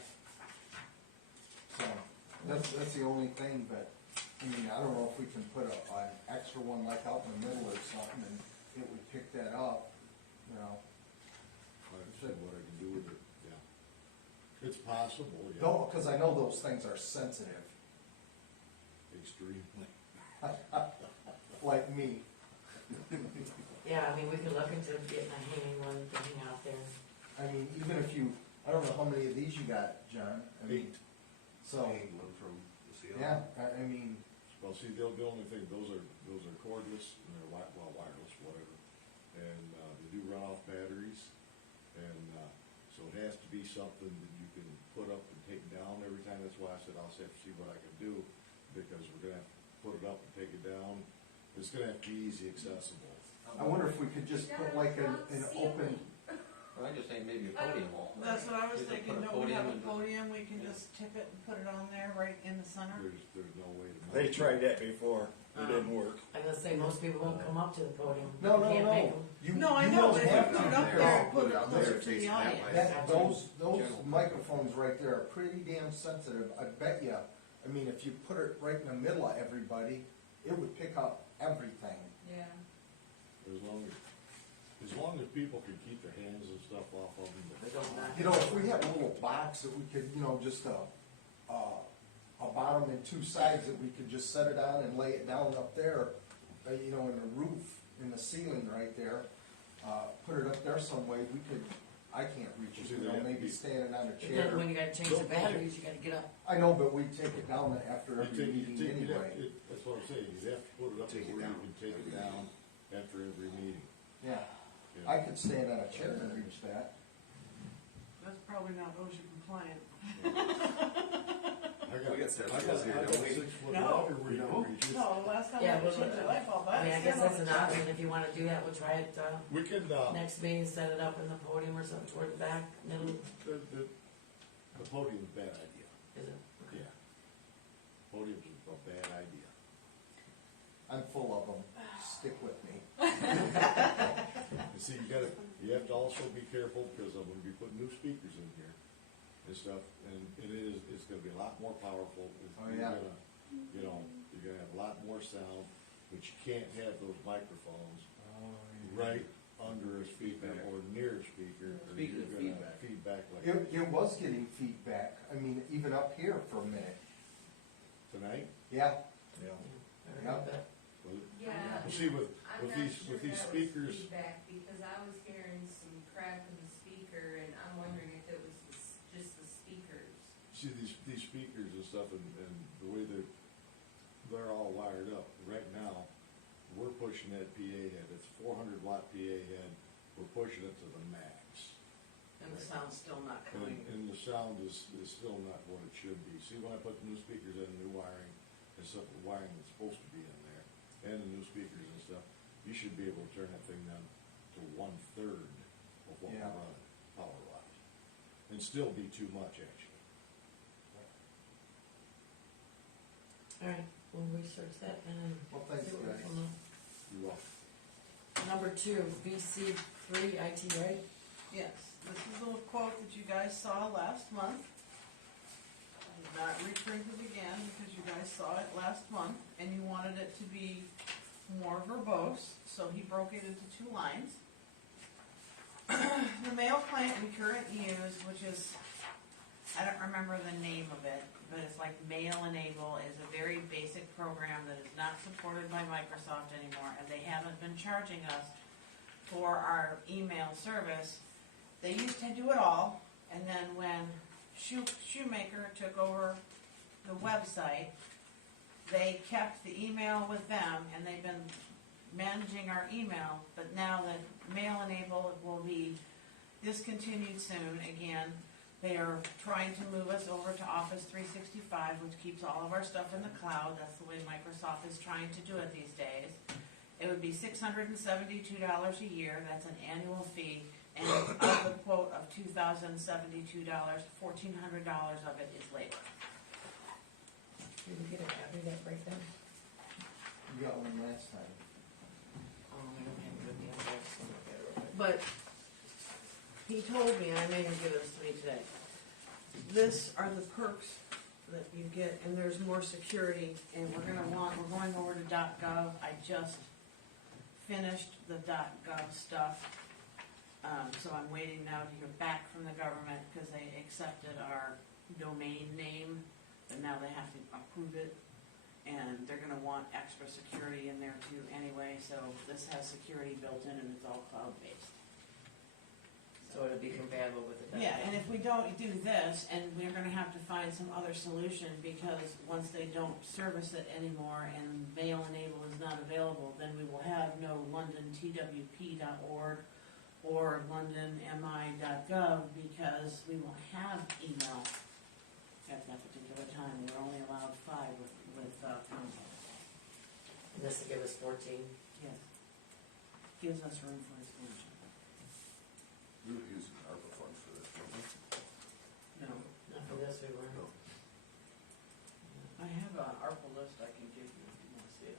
so that's the only thing, but, I mean, I don't know if we can put an extra one like out in the middle or something, and it would pick that up, you know. Like I said, what I can do with it, yeah. It's possible, yeah. No, because I know those things are sensitive, Extremely. like me. Yeah, I mean, we could look into getting a hanging one to hang out there. I mean, even if you, I don't know how many of these you got, John. I mean, 8. So, Hang one from the ceiling. yeah, I mean, Well, see, the only thing, those are cordless, and they're wireless, whatever. And, they do run off batteries, and, so it has to be something that you can put up and take down every time. That's why I said I'll have to see what I can do, because we're gonna have to put it up and take it down. It's gonna have to be easy accessible. I wonder if we could just put like an open, Well, I just say maybe a podium. That's what I was You could thinking, put a don't we have a podium and- podium, we can just tip it and put it on there right in the center? There's no way to. They tried that before, it didn't work. I was gonna say, most people won't come up to the podium. no, You no, can't make no. 'em. You, No, I you know, don't but if have you to. put it up there. there, Put put it it out there, closer to the facing that audience. way. That, those microphones right there are pretty damn sensitive, I bet you. I mean, if you put it right in the middle of everybody, it would pick up everything. Yeah. As long as people can keep their hands and stuff off of them. They don't knock You know, if we had a little box that we could, you know, just a bottom and two sides that we could just set it on and lay it down up there, you know, in the roof, in the ceiling right there, put it up there some way, we could, I can't reach it, you know, maybe standing on a But then chair. when you gotta change the batteries, you gotta get up. I know, but we take it down after You every take- meeting you'd have- anyway. That's what I'm saying, you'd have to put it up to Take it where you down. can take it down after every meeting. Yeah, you know. I could stand on a chair and reach that. That's probably not OSHA compliant. We got steps I here, got don't we? 6-foot No. ladder where you can reach it. No, the last time Yeah, I well, changed the light bulb, I mean, I guess stand that's on an the chair. option, if you wanna do that, we'll try it, We could, next meeting, set it up in the podium or something toward the back, middle, is the podium's a bad idea, it? yeah. Podium's a bad idea. I'm full of them, stick with me. You see, you have to also be careful, because I'm gonna be putting new speakers in here and stuff, and it's gonna be a lot more powerful. Oh, You're yeah. gonna, you know, you're gonna have a lot more sound, but you can't have those microphones right under a speaker or near a speaker, or Speaking you're of gonna feedback. feedback like It was getting feedback, I mean, even up here for a minute, tonight? yeah. Yeah. I heard that. Was it? Yeah. You see, with I'm not these, sure with these that was speakers, feedback, because I was hearing some crack in the speaker, and I'm wondering if it was just the speakers. see these speakers and stuff, and the way they're all wired up, right now, we're pushing that PA head, it's 400 watt PA head, we're pushing it to the max. And the sound's still not coming. And the sound is still not what it should be. See, when I put the new speakers in, new wiring, and stuff, the wiring that's supposed to be in there, and the new speakers and stuff, you should be able to turn that thing down to 1/3 of what we're Yeah. running, power-wise. And still be too much, actually. Alright, we'll research that and Well, thanks, see what we guys. come up. You will. Number 2, VC3 IT, right? Yes, this is the quote that you guys saw last month. I did not reprint it again because you guys saw it last month and you wanted it to be more verbose, so he broke it into 2 lines. The mail client we currently use, which is, I don't remember the name of it, but it's like Mail Enable, is a very basic program that is not supported by Microsoft anymore, and they haven't been charging us for our email service. They used to do it all, and then when Shoemaker took over the website, they kept the email with them, and they've been managing our email, but now that Mail Enable will be discontinued soon again, they are trying to move us over to Office 365, which keeps all of our stuff in the cloud. That's the way Microsoft is trying to do it these days. It would be $672 a year, that's an annual fee, and of the quote of $2,072, $1,400 of it is labor. Did we get a copy of that breakdown? You got one last time. I don't have it with me, I'm just gonna look at it real quick. But he told me, I made him give this to me today, this are the perks that you get, and there's more security, and we're going over to .gov. I just finished the .gov stuff, so I'm waiting now to hear back from the government, because they accepted our domain name, but now they have to approve it, and they're gonna want extra security in there too anyway, so this has security built in and it's all cloud-based. So it'll be compatible with the. Yeah, and if we don't do this, and we're gonna have to find some other solution, because once they don't service it anymore and Mail Enable is not available, then we will have no LondonTWP.org or LondonMI.gov, because we won't have email at that particular time. We're only allowed 5 with Comcast. And this will give us 14. Yes. Gives us room for expansion. We were using ARPA funds for this, weren't we? No, Not for this, we were. No. I have an ARPA list I can give you if you want to see it.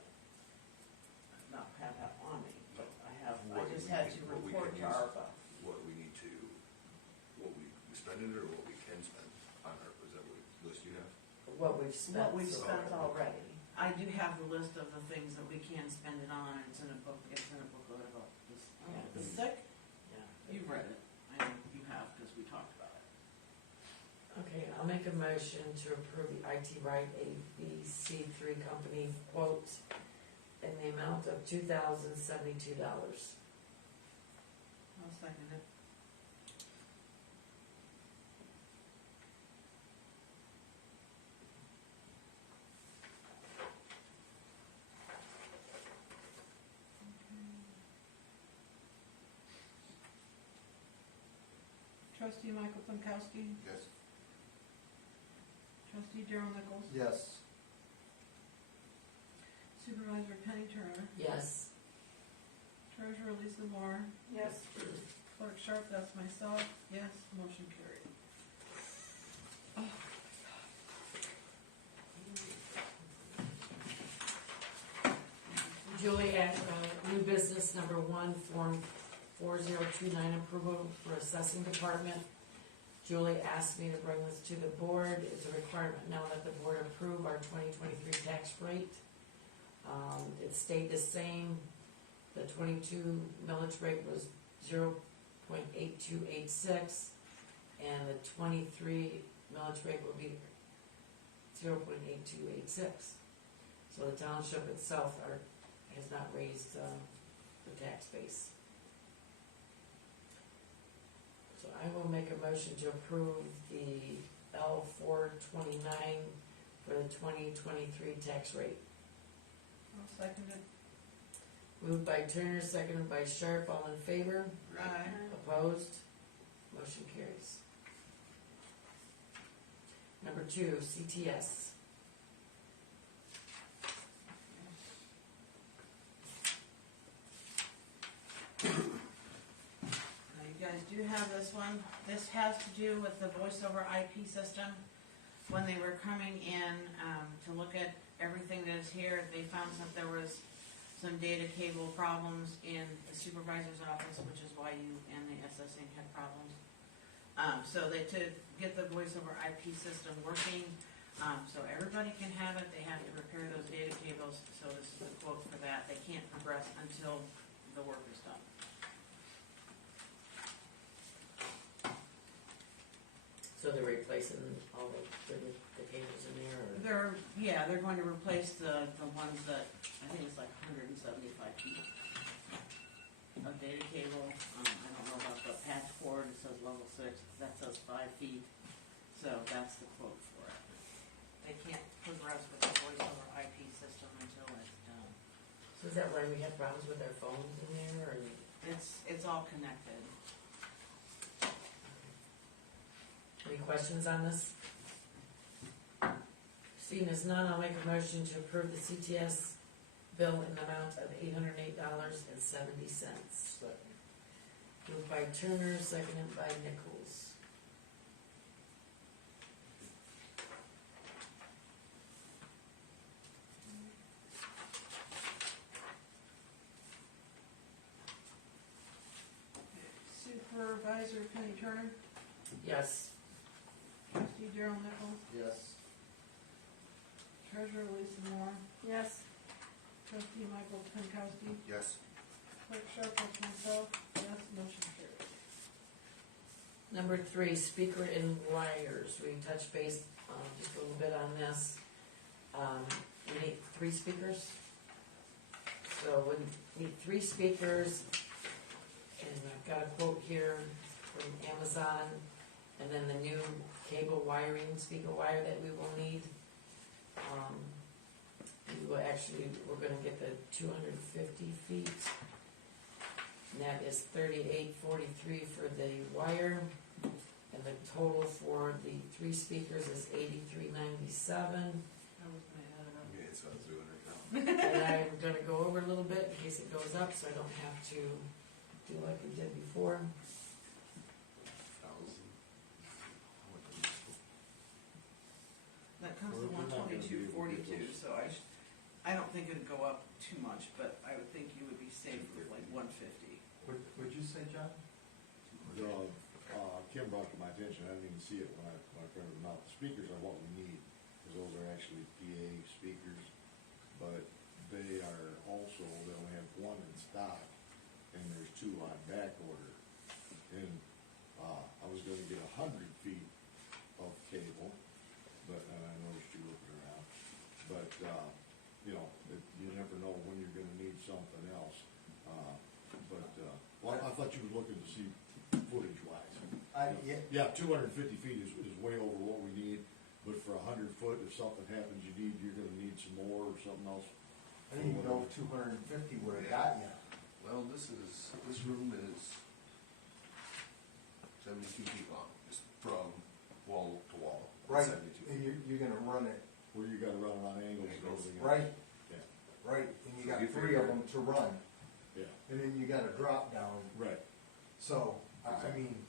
Not have that on me, but I just had to What we report can to use. ARPA. What we need to, what we spend it or what we can spend on ARPA, is that what list you have? What we've spent. What we've so spent far. already. I do have the list of the things that we can spend it on, and it's in a book, about this. Yeah. The sick, Yeah. you've read it, I know you have, because we talked about it. Okay, I'll make a motion to approve the IT Right ABC3 company quote in the amount of $2,072. I'll second it. Trustee Michael Pankowski, Yes. trustee Daryl Nichols, Yes. supervisor Penny Turner, Yes. treasurer Lisa Moore, Yes. clerk Sharp, that's myself, yes, motion carried. Julie, new business number 1, Form 4029 approval for assessing department. Julie asked me to bring this to the board. It's a requirement now that the board approve our 2023 tax rate. It stayed the same the 22 millage rate was 0.8286, and the 23 millage rate will be 0.8286. So the township itself has not raised the tax base. So I will make a motion to approve the L429 for the 2023 tax rate. I'll second it. Moved by Turner, seconded by Sharp, all in favor? Aye. Opposed? Motion carries. Number 2, CTS. Now, you guys do have this one. This has to do with the voice over IP system. When they were coming in to look at everything that is here, they found that there was some data cable problems in the supervisor's office, which is why you and the SSing had problems. So to get the voice over IP system working, so everybody can have it, they have to repair those data cables, so this is a quote for that. They can't progress until the work is done. So they're replacing all the cables in there, or? They're going to replace the ones that, I think it's like 175 feet of data cable. I don't know about the patch cord, it says level 6, that says 5 feet, so that's the quote for it. They can't progress with the voice over IP system until it's done. So is that why we have problems with our phones in there, or? It's all connected. Any questions on this? Seeing as none, I'll make a motion to approve the CTS bill in the amount of $808.70. Moved by Turner, seconded by Nichols. Supervisor Penny Turner, Yes. trustee Daryl Nichols, Yes. treasurer Lisa Moore, Yes. trustee Michael Pankowski, Yes. clerk Sharp, myself, yes, motion carries. Number 3, speaker and wires. We touched base just a little bit on this. We need 3 speakers. So we need 3 speakers, and I've got a quote here from Amazon, and then the new cable wiring, speaker wire that we will need. We're gonna get the 250 feet, and that is $38.43 for the wire, and the total for the 3 speakers is $83.97. I was gonna add it up. Yeah, so I was doing it now. And I'm gonna go over a little bit in case it goes up, so I don't have to do like we did before. 1,000. That comes to We're not gonna be able to get 122.42, those. so I don't think it'd go up too much, but I would think you would be safe with like 150. What'd you say, John? Kim brought to my attention, I didn't even see it when I printed them out. The speakers are what we need, because those are actually PA speakers, but they are also, they only have 1 in stock, and there's 2 on back order. And, I was gonna get 100 feet of cable, but, and I noticed you looking around, but, you never know when you're gonna need something else. Well, I thought you were looking to see footage wise. Yeah, 250 feet is way over what we need, but for 100 foot, if something happens, you're gonna need some more or something else. I didn't even know 250 would have got you. Well, this room is 72 feet long, just from wall to wall. Right, 72 and feet. you're gonna run it, Where you gotta run it on angles and everything else. right, Yeah, right, and you So got you 3 of figure- them to run, yeah, and then you got a drop down. right. So, I mean,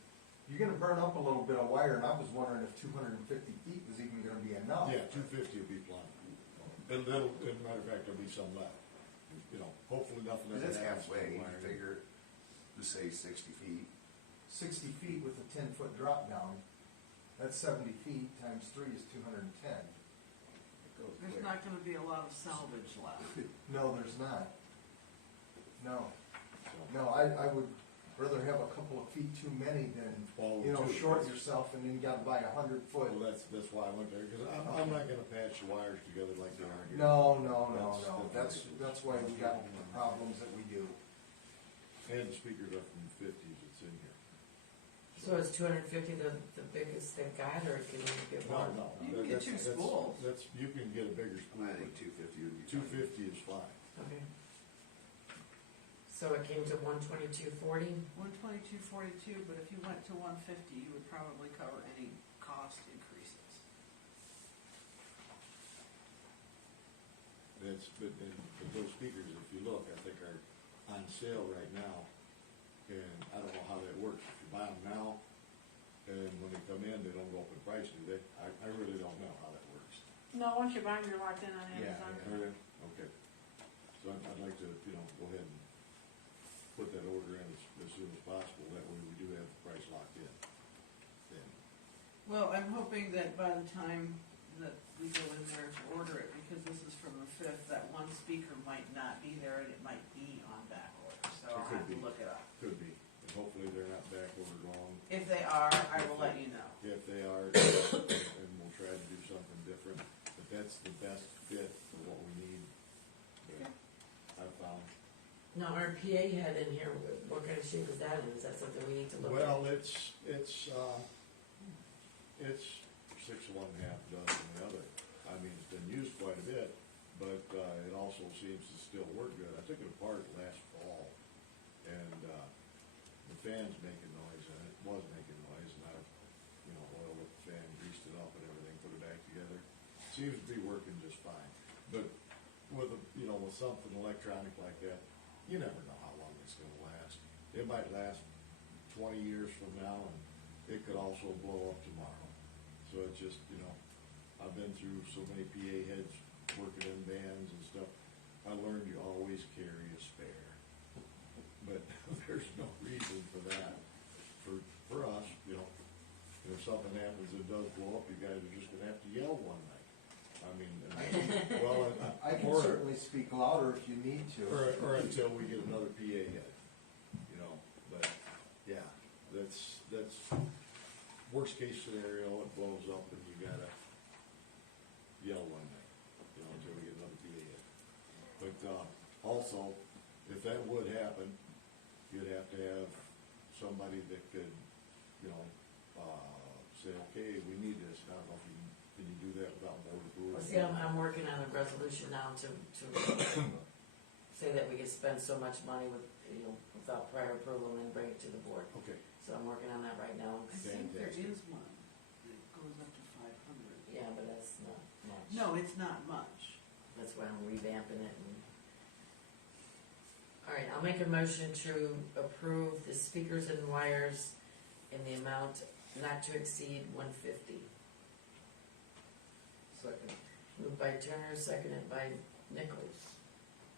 you're gonna burn up a little bit of wire, and I was wondering if 250 feet was even gonna be enough. Yeah, 250 will be plenty. And that'll, as a matter of fact, there'll be some left. Hopefully nothing Because ever it's happens. halfway, to the you wiring. figure, just say 60 feet. 60 feet with a 10-foot drop down, that's 70 feet times 3 is 210. It goes There's quick. not gonna be a lot of salvage left. No, there's not. No, So, no, I would rather have a couple of feet too many than, well, you know, too, short that's- yourself and then you gotta buy 100-foot. Well, that's why I went there, because I'm not gonna patch the wires together like they are here. No, no, no, That's- no, that's why we got the problems that we do. And the speakers are from the fifties, it's in here. So is 250 the biggest they've got, or can you get No, more? no. You can get two spools. That's, you can get a bigger spool. I think 250 would be. 250 is fine. Okay. So it came to 122.40. 122.42, but if you went to 150, you would probably cover any cost increases. But those speakers, if you look, I think are on sale right now. And I don't know how that works. If you buy them now, and when they come in, they don't go up in price, do they? I really don't know how that works. No, once you buy them, you're locked in on Amazon. Are they? Okay. So I'd like to, go ahead and put that order in as soon as possible. That way we do have the price locked in. Then, Well, I'm hoping that by the time that we go in there to order it, because this is from the 5th, that one speaker might not be there and it might be on back order, so I'll It could have to be. look it up. could be. And hopefully they're not back ordered wrong. If they are, I will let you know. If they are, and we'll try to do something different, but that's the best fit for what we need. Okay. I've found. Now, our PA head in here, what kind of shape is that in? Is that something we need to look at? Well, it's 6 of one, half dozen of the other. I mean, it's been used quite a bit, but, it also seems to still work good. I took it apart last fall, and, the fan's making noise, and it was making noise, and I, oiled up the fan, greased it up and everything, put it back together. Seems to be working just fine, but with with something electronic like that, you never know how long it's gonna last. It might last 20 years from now, and it could also blow up tomorrow. So it's just, I've been through so many PA heads working in bands and stuff. I learned you always carry a spare. But there's no reason for that. For us, if something happens that does blow up, you guys are just gonna have to yell one night. I mean, I can certainly speak louder if you need to. or until we get another PA head, but, yeah, that's worst case scenario, it blows up and you gotta yell one night, until we get another PA head. But, also, if that would happen, you'd have to have somebody that could, say, okay, we need this. I don't know if can you do that without board approval? Well, see, I'm working on a resolution now to say that we can spend so much money without prior approval and then bring it to the board. Okay, So I'm working on that right now. I think there Fantastic. is one that goes up to 500. Yeah, but that's not much. No, it's not much. That's why I'm revamping it and. All right, I'll make a motion to approve the speakers and wires in the amount not to exceed 150. Second. Moved by Turner, seconded by Nichols.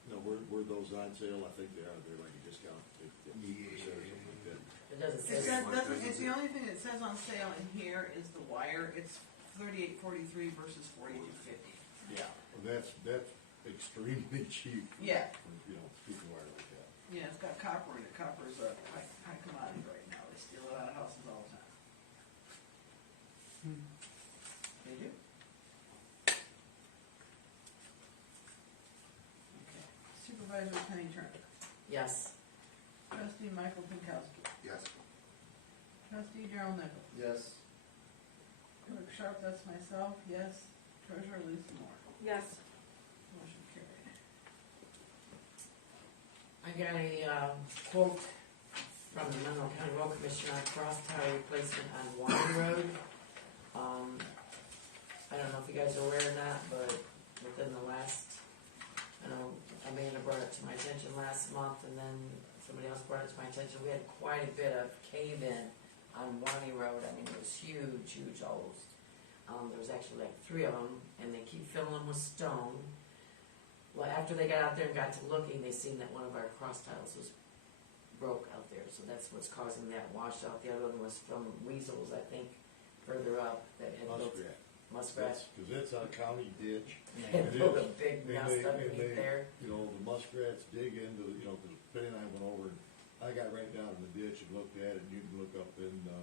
no, were those on sale? I think they are. They're like a discount. Or something like that. It doesn't It say. says, it's the only thing that says on sale in here is the wire. It's $38.43 versus $42.50. Yeah, well, that's extremely cheap Yeah, for, speaking wire like that. yeah, it's got copper in it. Copper is a high commodity right now. They steal it out of houses all the time. They do. Okay. Supervisor Penny Turner. Yes. Trustee Michael Pinkowski. Yes. Trustee Darrell Nichols. Yes. Clerk Sharp, that's myself, yes. Treasurer Lisa Moore. Yes. Motion carried. I got a quote from the Monroe County Road Commission on cross tire replacement on Water Road. I don't know if you guys are aware or not, but within the last, Amanda brought it to my attention last month, and then somebody else brought it to my attention. We had quite a bit of cave-in on Water Road. I mean, it was huge holes. There was actually like 3 of them, and they keep filling them with stone. Well, after they got out there and got to looking, they seen that one of our cross tiles was broke out there, so that's what's causing that washout. The other one was from weasels, I think, further up that had built. Muskrat. muskrat. Cause it's a county ditch. They It built a is. big And nest they- and underneath they- there. You know, the muskrats dig into, you know, cause Penny and I went over and I got right down in the ditch and looked at it, and you can look up in the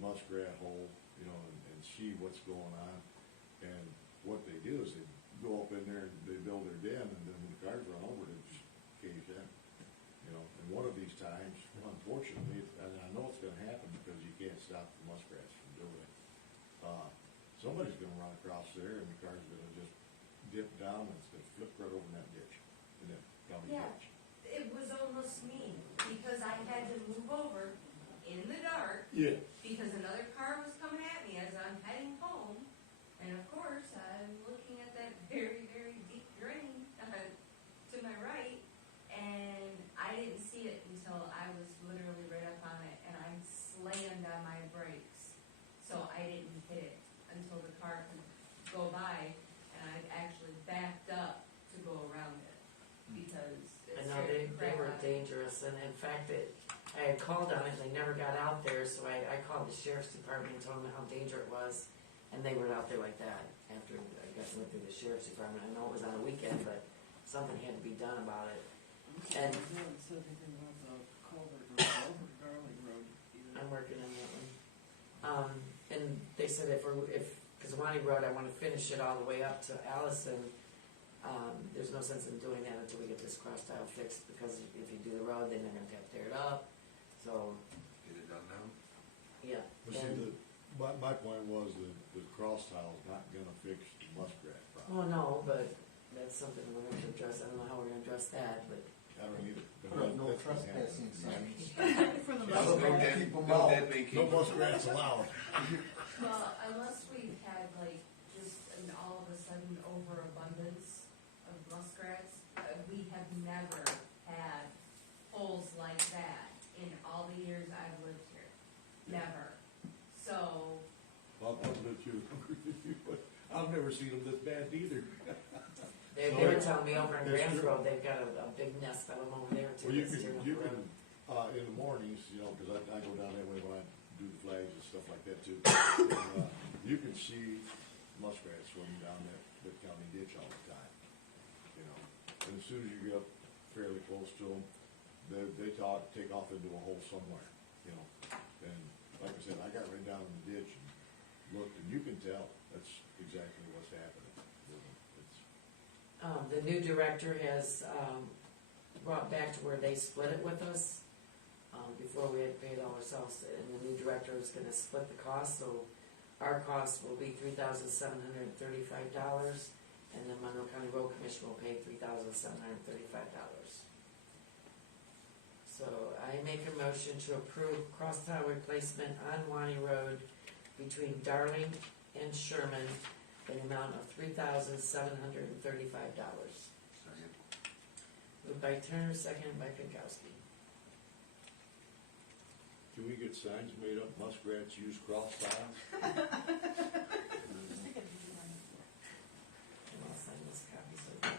muskrat hole, you know, and see what's going on. And what they do is they go up in there and they build their den, and then when the cars run over, they just cave in. You know, and one of these times, unfortunately, and I know it's gonna happen because you can't stop the muskrats from doing it. Somebody's gonna run across there and the car's gonna just dip down and it's gonna flip right over in that ditch, in that county Yeah. ditch. It was almost me, because I had to move over in the dark, Yeah. because another car was coming at me as I'm heading home. And of course, I'm looking at that very, very deep drain to my right, and I didn't see it until I was literally right up on it, and I slammed on my brakes. So I didn't hit it until the car could go by, and I actually backed up to go around it, because I it know started to they crack were up. dangerous, and in fact, I had called on it, and they never got out there, so I called the sheriff's department and told them how dangerous it was, and they were out there like that after, I guess, I went through the sheriff's department. I know it was on a weekend, but something had to be done about it. And- They haven't said anything about the culvert road, over Garland Road either. I'm working on that one. And they said if Kaswani Road, I wanna finish it all the way up to Allison. There's no sense in doing that until we get this cross tile fixed, because if you do the road, then they're gonna have to tear it up, so, Get it done now. yeah. But see, And- my point was that the cross tile's not gonna fix the muskrat problem. Oh, no, but that's something we're gonna have to address. I don't know how we're gonna address that, but I don't either. But Put up no that's gonna happen. trespassing signs. For the Yeah, most no part. dead- Keep 'em no out. dead may keep No 'em. muskrats allowed. Well, unless we've had like just an all of a sudden overabundance of muskrats, we have never had holes like that in all the years I've lived here. Never. So, Well, I'll bet you longer than you, but I've never seen them this bad either. they So were telling me over on that's Grants true. Road, they've got a big nest of them over there too. Well, you that's tearing can, up you the road. can, in the mornings, you know, cause I go down that way when I do the flags and stuff like that too. And, you can see muskrats swimming down that county ditch all the time, you know. And as soon as you get up fairly close to them, they take off into a hole somewhere, you know. And like I said, I got right down in the ditch and looked, and you can tell that's exactly what's happening with them. It's, The new director has, brought back to where they split it with us. Before we had paid all ourselves, and the new director is gonna split the cost, so our cost will be $3,735, and the Monroe County Road Commission will pay $3,735. So I make a motion to approve cross tile replacement on Wani Road between Darling and Sherman in the amount of $3,735. Second. Moved by Turner, seconded by Pinkowski. can we get signs made up, muskrats use cross tiles? And I'll sign this copy so you can,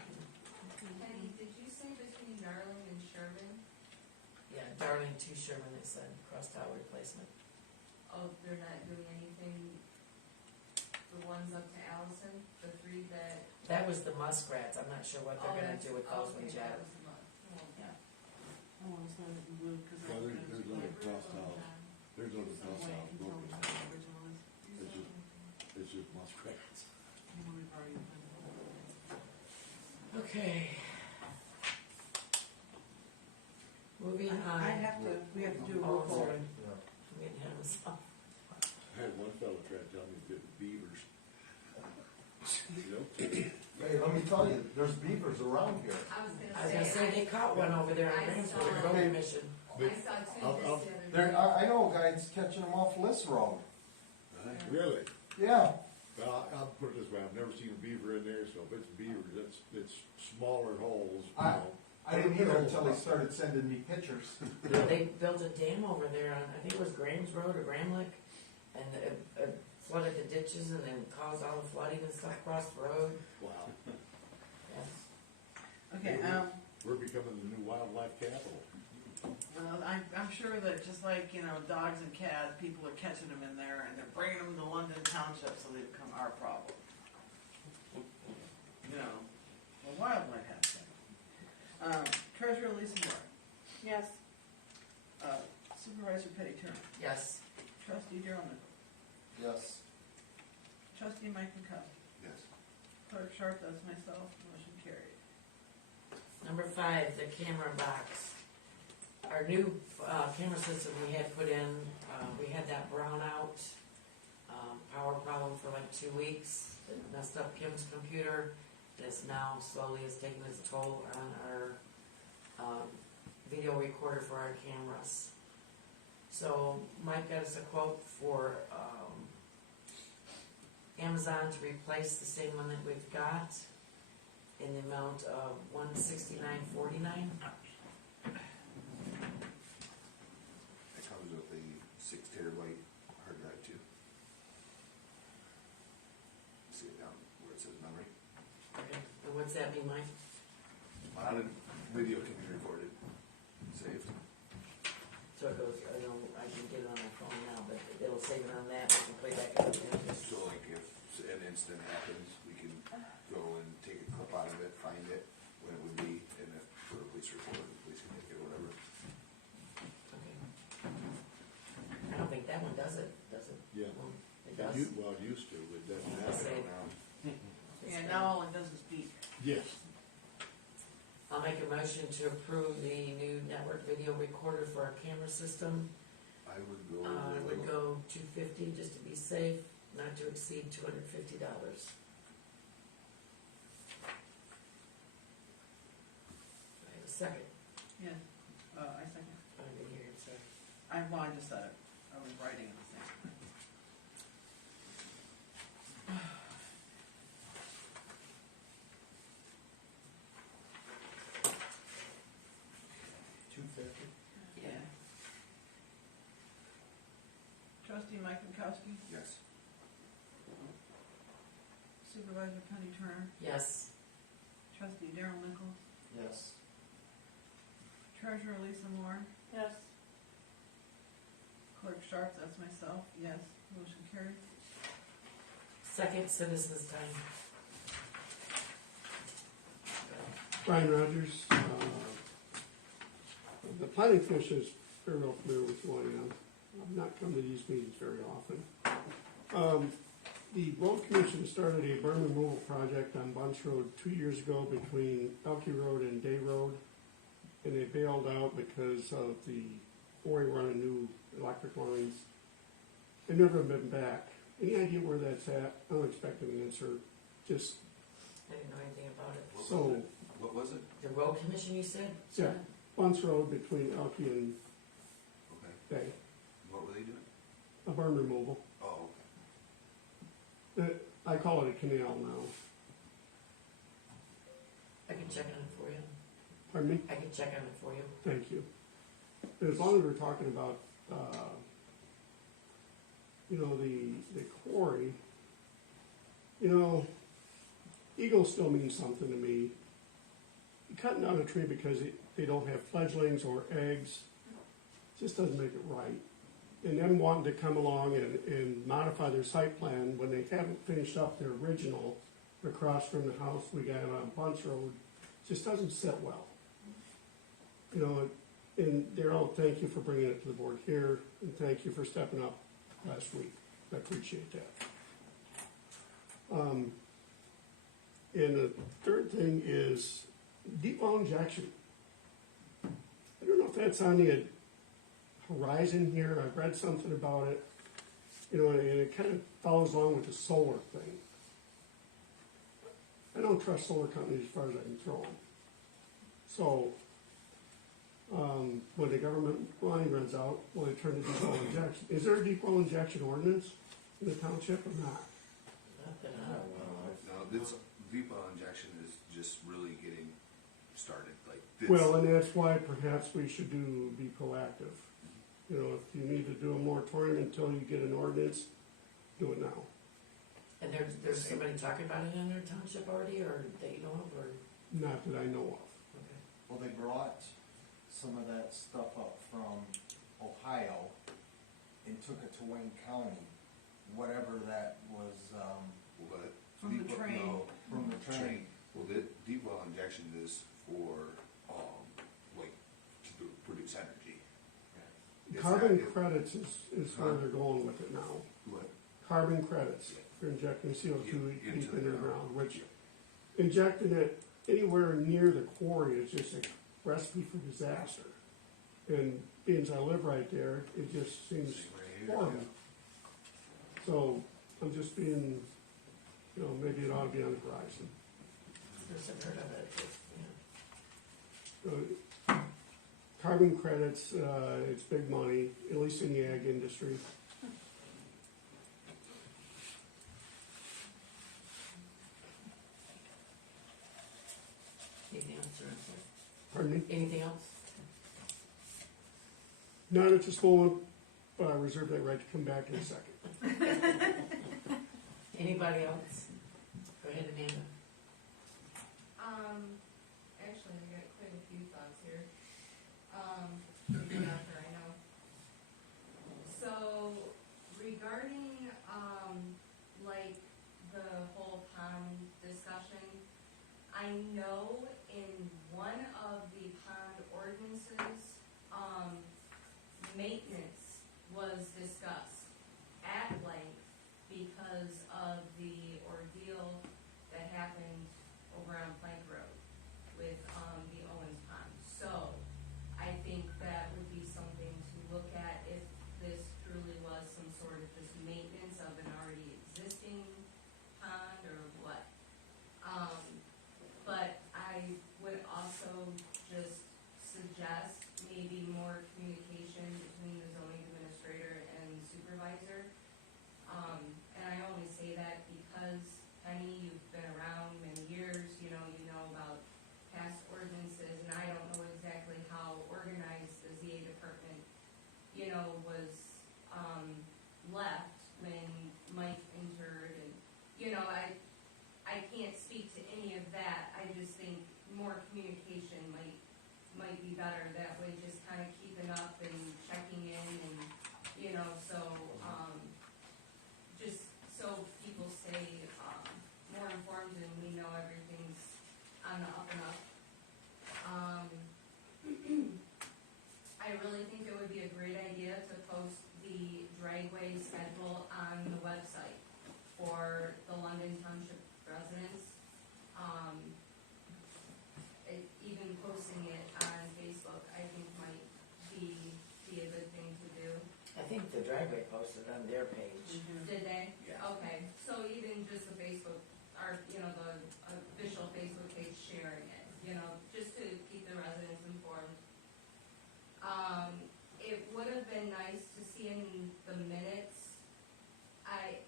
Penny, did you say between Darling and Sherman? yeah, Darling to Sherman, they said, cross tile replacement. Oh, they're not doing anything, the ones up to Allison, the three that? That was the muskrats, I'm not sure what they're gonna do with those ones Okay, yet. that was the month. Yeah. I wanna sign it in blue, cause Yeah, I'm there's gonna. little cross tiles, there's little cross Wait, tiles you tell me broken. what the original is. It's just muskrats. You want me to borrow your pen? Okay. Moving on. I have to, we have to do a Oh, roll call. sorry. I'm getting ahead of myself. I had one fella try to tell me that beavers. You know, Hey, let me tell you, there's beavers around here. I was I was gonna say, they caught one over there on I Grants saw Road, it. Road Commission. I saw two just the other There, day. I know a guy that's catching them off Liss Road. really? Yeah, Well, I'll put it this way, I've never seen a beaver in there, so if it's beavers, it's smaller holes, you I- know. I didn't either until they started sending me pictures. They built a dam over there on, I think it was Graham's Road or Gramlick, and it flooded the ditches and then caused all the flooding and stuff across the road. Wow, Yes. Okay, we're becoming the new wildlife capital. I'm sure that just like, dogs and cats, people are catching them in there and they're bringing them to London Township so they become our problem. Well, wildlife habitat. Treasurer Lisa Moore, Yes. Supervisor Petty Turner, Yes. Trustee Daryl Nichols, Yes. Trustee Mike McCoskey, Yes. Clerk Sharp, that's myself, motion carried. Number 5, the camera box. Our new camera system we had put in, we had that brownout power problem for like 2 weeks. It messed up Kim's computer. This now slowly is taking its toll on our video recorder for our cameras. So Mike got us a quote for Amazon to replace the same one that we've got in the amount of $169.49. It comes with a 6 terabyte hard drive too. See it down where it says memory. Okay. And what's that mean, Mike? A lot of video can be recorded, saved. So it goes, I know I can get it on my phone now, but it'll save it on that, we can play back up the images. So like if an incident happens, we can go and take a clip out of it, find it, when it would be, and if for a police report, the police can take it, whatever. Okay. I don't think that one does it, does it? Yeah. Well, it does. Well, it used to, but it doesn't I'll say happen now. Yeah, now all it does is beep. Yes. I'll make a motion to approve the new network video recorder for our camera system. I would go. I would go $250 just to be safe, not to exceed $250. I have a second. Yeah, I second. I didn't hear it, sorry. I just said it, I was writing at the same time. Yeah. Trustee Mike Mikowski, Yes. Supervisor Penny Turner, Yes. Trustee Daryl Nichols, Yes. Treasurer Lisa Moore, Yes. Clerk Sharp, that's myself, yes, motion carried. Second citizens time. Brian Rogers, the planning commission is very well familiar with you, I've not come to these meetings very often. The road commission started a burn removal project on Bunch Road 2 years ago between Elkie Road and Day Road, and they bailed out because of the quarry running new electric lines. They've never been back. Any idea where that's at? I don't expect an answer, just I didn't know anything about it. so. What was it? The road commission, you said? Yeah, Bunce Road between Elkie and Okay. Day, What were they doing? a burn removal. Oh, okay. I call it a canal now. I can check on it for you. Pardon me? I can check on it for you. Thank you. But as long as we're talking about, the quarry, eagle still means something to me. Cutting down a tree because they don't have fledglings or eggs just doesn't make it right. And them wanting to come along and modify their site plan when they haven't finished up their original across from the house we got on Bunch Road just doesn't sit well. And Daryl, thank you for bringing it to the board here, and thank you for stepping up last week. I appreciate that. And the third thing is deep well injection. I don't know if that's on the horizon here. I've read something about it, and it kind of follows along with the solar thing. I don't trust solar companies as far as I can throw them. So, when the government money runs out, will they turn to deep well injection? Is there a deep well injection ordinance in the township or not? Not that I know of. No, this deep well injection is just really getting started, like this. Well, and that's why perhaps we should be proactive. If you need to do a moratorium until you get an ordinance, do it now. And there's somebody talking about it in their township already, or that you know of, or? Not that I know of. Okay. Well, they brought some of that stuff up from Ohio and took it to Wayne County, whatever that was, Well, that From the deep well- train. no, from the train. Well, that deep well injection is for, like, to produce energy. It's Carbon not- credits is where they're going with it now. What? Carbon credits for injecting CO2 Into deep the into the ground. ground, which injecting it anywhere near the quarry is just a recipe for disaster. And being as I live right there, it just seems Same right here. horrible. So I'm just being, maybe it ought to be on the horizon. I've heard of it, but, yeah. Carbon credits, it's big money, at least in the ag industry. Anything else, or is Pardon me? there anything else? Not at this moment, but I reserve that right to come back in a second. Anybody else? Go ahead, Amanda. Actually, I got quite a few thoughts here. Pretty after I know. So, regarding, like, the whole pond discussion, I know in one of the pond ordinances, maintenance was discussed at length because of the ordeal that happened over on Plank Road with, the Owens Pond. So, I think that would be something to look at if this truly was some sort of just maintenance of an already existing pond or what. But I would also just suggest maybe more communication between the zoning administrator and supervisor. And I only say that because, Penny, you've been around many years, you know about past ordinances, and I don't know exactly how organized the ZA department, was, left when Mike entered, and, I can't speak to any of that. I just think more communication might be better, that way just kind of keeping up and checking in and, so, just so people stay, more informed and we know everything's on the up and up. I really think it would be a great idea to post the dragway schedule on the website for the London Township residents. Even posting it on Facebook, I think might be a good thing to do. I think the driveway posted on their page. Did they? Yeah. Okay, so even just the Facebook, or, the official Facebook page sharing it, just to keep the residents informed. It would have been nice to see in the minutes. I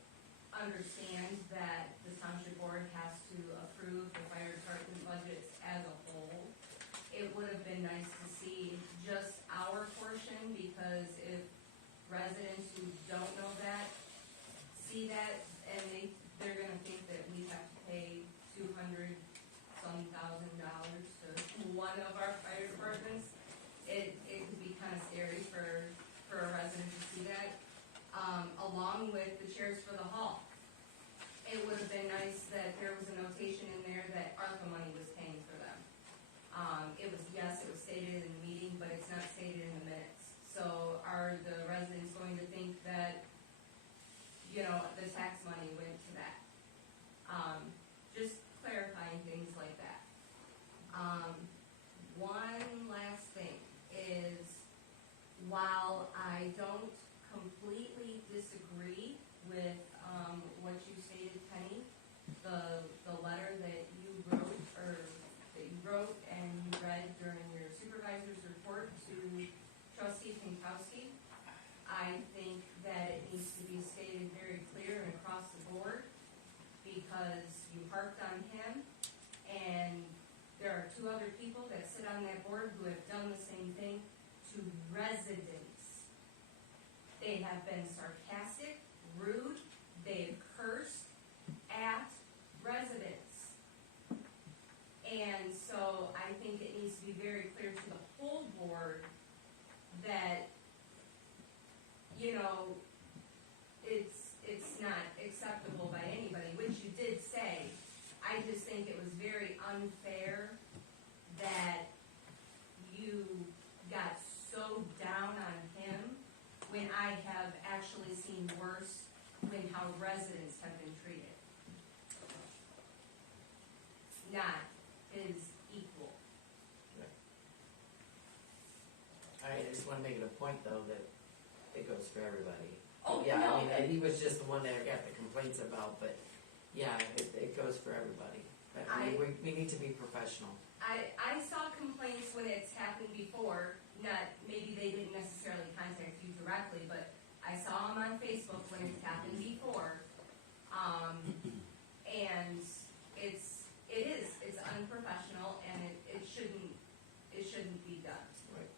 understand that the township board has to approve the fire department budgets as a whole. It would have been nice to see just our portion, because if residents who don't know that see that, and they're gonna think that we have to pay $200-some thousand to one of our fire departments, it could be kind of scary for a resident to see that. Along with the chairs for the hall. It would have been nice that there was a notation in there that ARPA money was paying for them. It was stated in the meeting, but it's not stated in the minutes. So are the residents going to think that, the tax money went to that? Just clarifying things like that. One last thing is, while I don't completely disagree with, what you stated, Penny, the letter that you wrote and you read during your supervisor's report to trustee Pinkowski, I think that it needs to be stated very clear and across the board, because you harped on him, and there are two other people that sit on that board who have done the same thing to residents. They have been sarcastic, rude, they've cursed at residents. And so I think it needs to be very clear to the whole board that, you know, it's not acceptable by anybody, which you did say. I just think it was very unfair that you got so down on him when I have actually seen worse when how residents have been treated. Not his equal. I just wanna make it a point though that it goes for everybody. Oh, Yeah, no. I mean, and he was just the one that I got the complaints about, but yeah, it goes for everybody. But I mean, we need to be professional. I saw complaints when it's happened before, not, maybe they didn't necessarily contact you directly, but I saw them on Facebook when it's happened before. And it's unprofessional and it shouldn't be done. Right.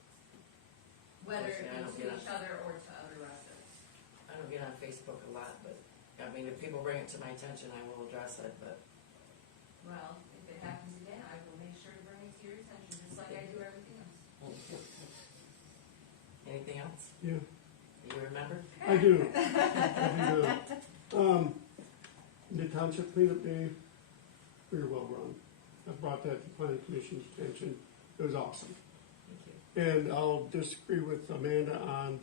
Whether it Personally, I don't be to get each other or to other residents. I don't get on Facebook a lot, but, I mean, if people bring it to my attention, I will address it, but Well, if it happens again, I will make sure to bring it to your attention, just like I do everything else. anything else? Yeah, You remember? I do. I do. The township cleanup day, very well run. I brought that to planning commission's attention. It was awesome. Thank you. And I'll disagree with Amanda on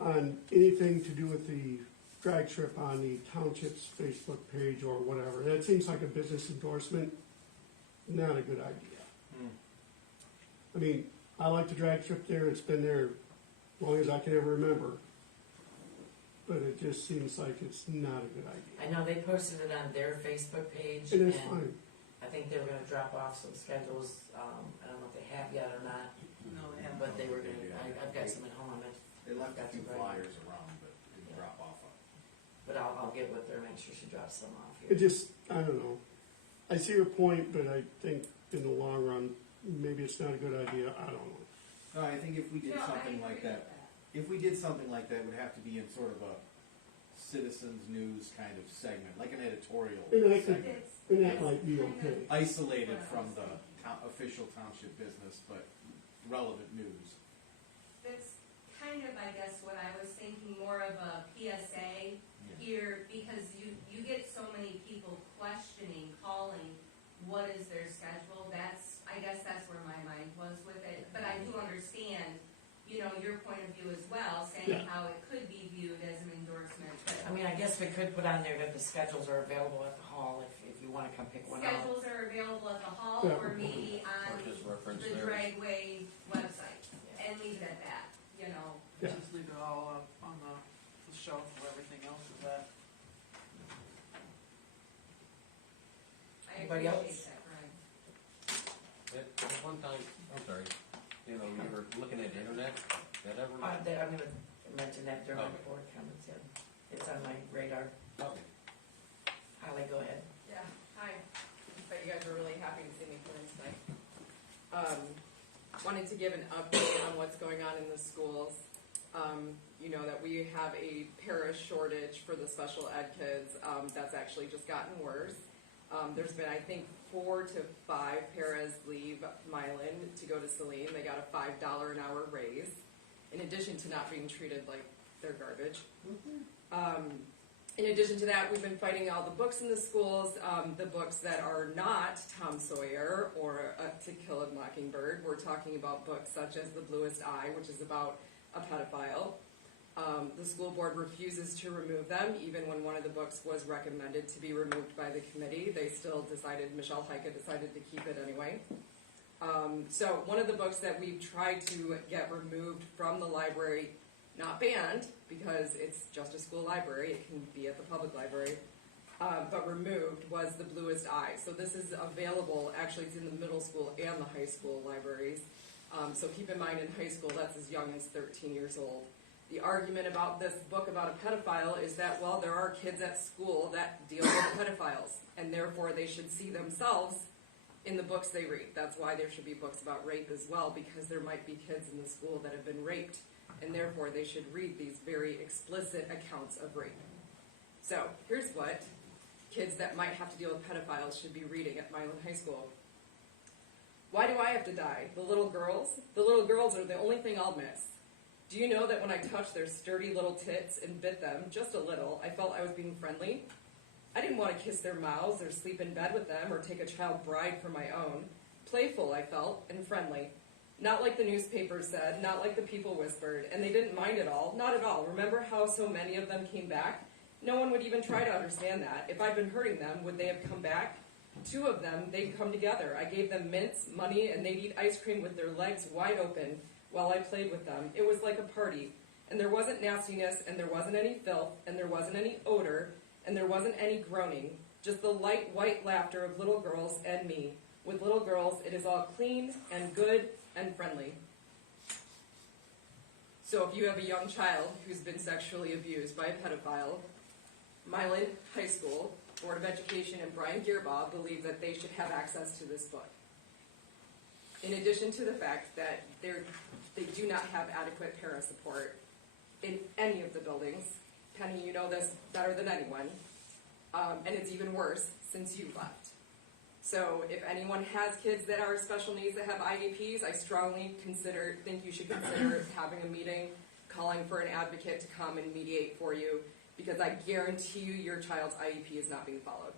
on anything to do with the drag strip on the township's Facebook page or whatever. That seems like a business endorsement, not a good idea. I mean, I like the drag strip there, it's been there as long as I can ever remember. But it just seems like it's not a good idea. I know they posted it on their Facebook page, And and it's fine. I think they were gonna drop off some schedules, I don't know if they have yet or not, No, they haven't. but they were gonna, I've got some at home, They left a Got few to write. flyers around, but didn't Yeah. drop off on. but I'll get with her, make sure she drops some off It here. just, I don't know. I see your point, but I think in the long run, maybe it's not a good idea, I don't know. No, I think if we did No, I something like agree that, with if we did something like that, it would have to be in sort of a citizens news kind of segment, like an editorial And I think, segment, and that might be okay. isolated from the official township business, but relevant news. That's kind of, I guess, what I was thinking, more of a PSA here, because you get so many people questioning, calling, what is their schedule? I guess that's where my mind was with it, but I do understand, you know, your point of view as well, saying Yeah. how it could be viewed as an endorsement, I but mean, I guess we could put on there that the schedules are available at the hall if you wanna come pick one out. schedules are available at the hall Yeah. or maybe on Or just reference the theirs. Dragway website, Yeah. and leave it at that, you know. Yeah. Just leave it all up on the shelf where everything else is at. I Anybody else? appreciate that, Brian. At one time, I'm sorry, you know, you were looking at the internet, that ever? I'm gonna mention that during my Okay. board comments, yeah. It's on my radar. Okay. Holly, go ahead. Yeah, hi. Bet you guys are really happy to see me come in tonight. Wanted to give an update on what's going on in the schools. You know that we have a para shortage for the special ed kids. That's actually just gotten worse. There's been, I think, 4 to 5 paras leave Milan to go to Saline. They got a $5 an hour raise, in addition to not being treated like they're garbage. In addition to that, we've been fighting all the books in the schools, the books that are not Tom Sawyer or To Kill a Mockingbird. We're talking about books such as The Bluest Eye, which is about a pedophile. The school board refuses to remove them, even when one of the books was recommended to be removed by the committee. They still decided, Michelle Heike decided to keep it anyway. So one of the books that we've tried to get removed from the library, not banned, because it's just a school library, it can be at the public library, but removed, was The Bluest Eye. So this is available, actually it's in the middle school and the high school libraries. So keep in mind, in high school, that's as young as 13 years old. The argument about this book about a pedophile is that, well, there are kids at school that deal with pedophiles, and therefore they should see themselves in the books they read. That's why there should be books about rape as well, because there might be kids in the school that have been raped, and therefore they should read these very explicit accounts of rape. So here's what kids that might have to deal with pedophiles should be reading at Milan High School. Why do I have to die? The little girls? The little girls are the only thing I'll miss. Do you know that when I touched their sturdy little tits and bit them just a little, I felt I was being friendly? I didn't want to kiss their mouths or sleep in bed with them or take a child bride for my own. Playful, I felt, and friendly. Not like the newspapers said, not like the people whispered, and they didn't mind at all, not at all. Remember how so many of them came back? No one would even try to understand that. If I'd been hurting them, would they have come back? 2 of them, they'd come together. I gave them mints, money, and they'd eat ice cream with their legs wide open while I played with them. It was like a party, and there wasn't nastiness, and there wasn't any filth, and there wasn't any odor, and there wasn't any groaning, just the light white laughter of little girls and me. With little girls, it is all clean and good and friendly. So if you have a young child who's been sexually abused by a pedophile, Milan High School, Board of Education, and Brian Gearbaugh believe that they should have access to this book. In addition to the fact that they do not have adequate parent support in any of the buildings. Penny, you know this better than anyone. And it's even worse since you left. So if anyone has kids that are special needs that have IEPs, I strongly think you should consider having a meeting, calling for an advocate to come and mediate for you, because I guarantee you your child's IEP is not being followed.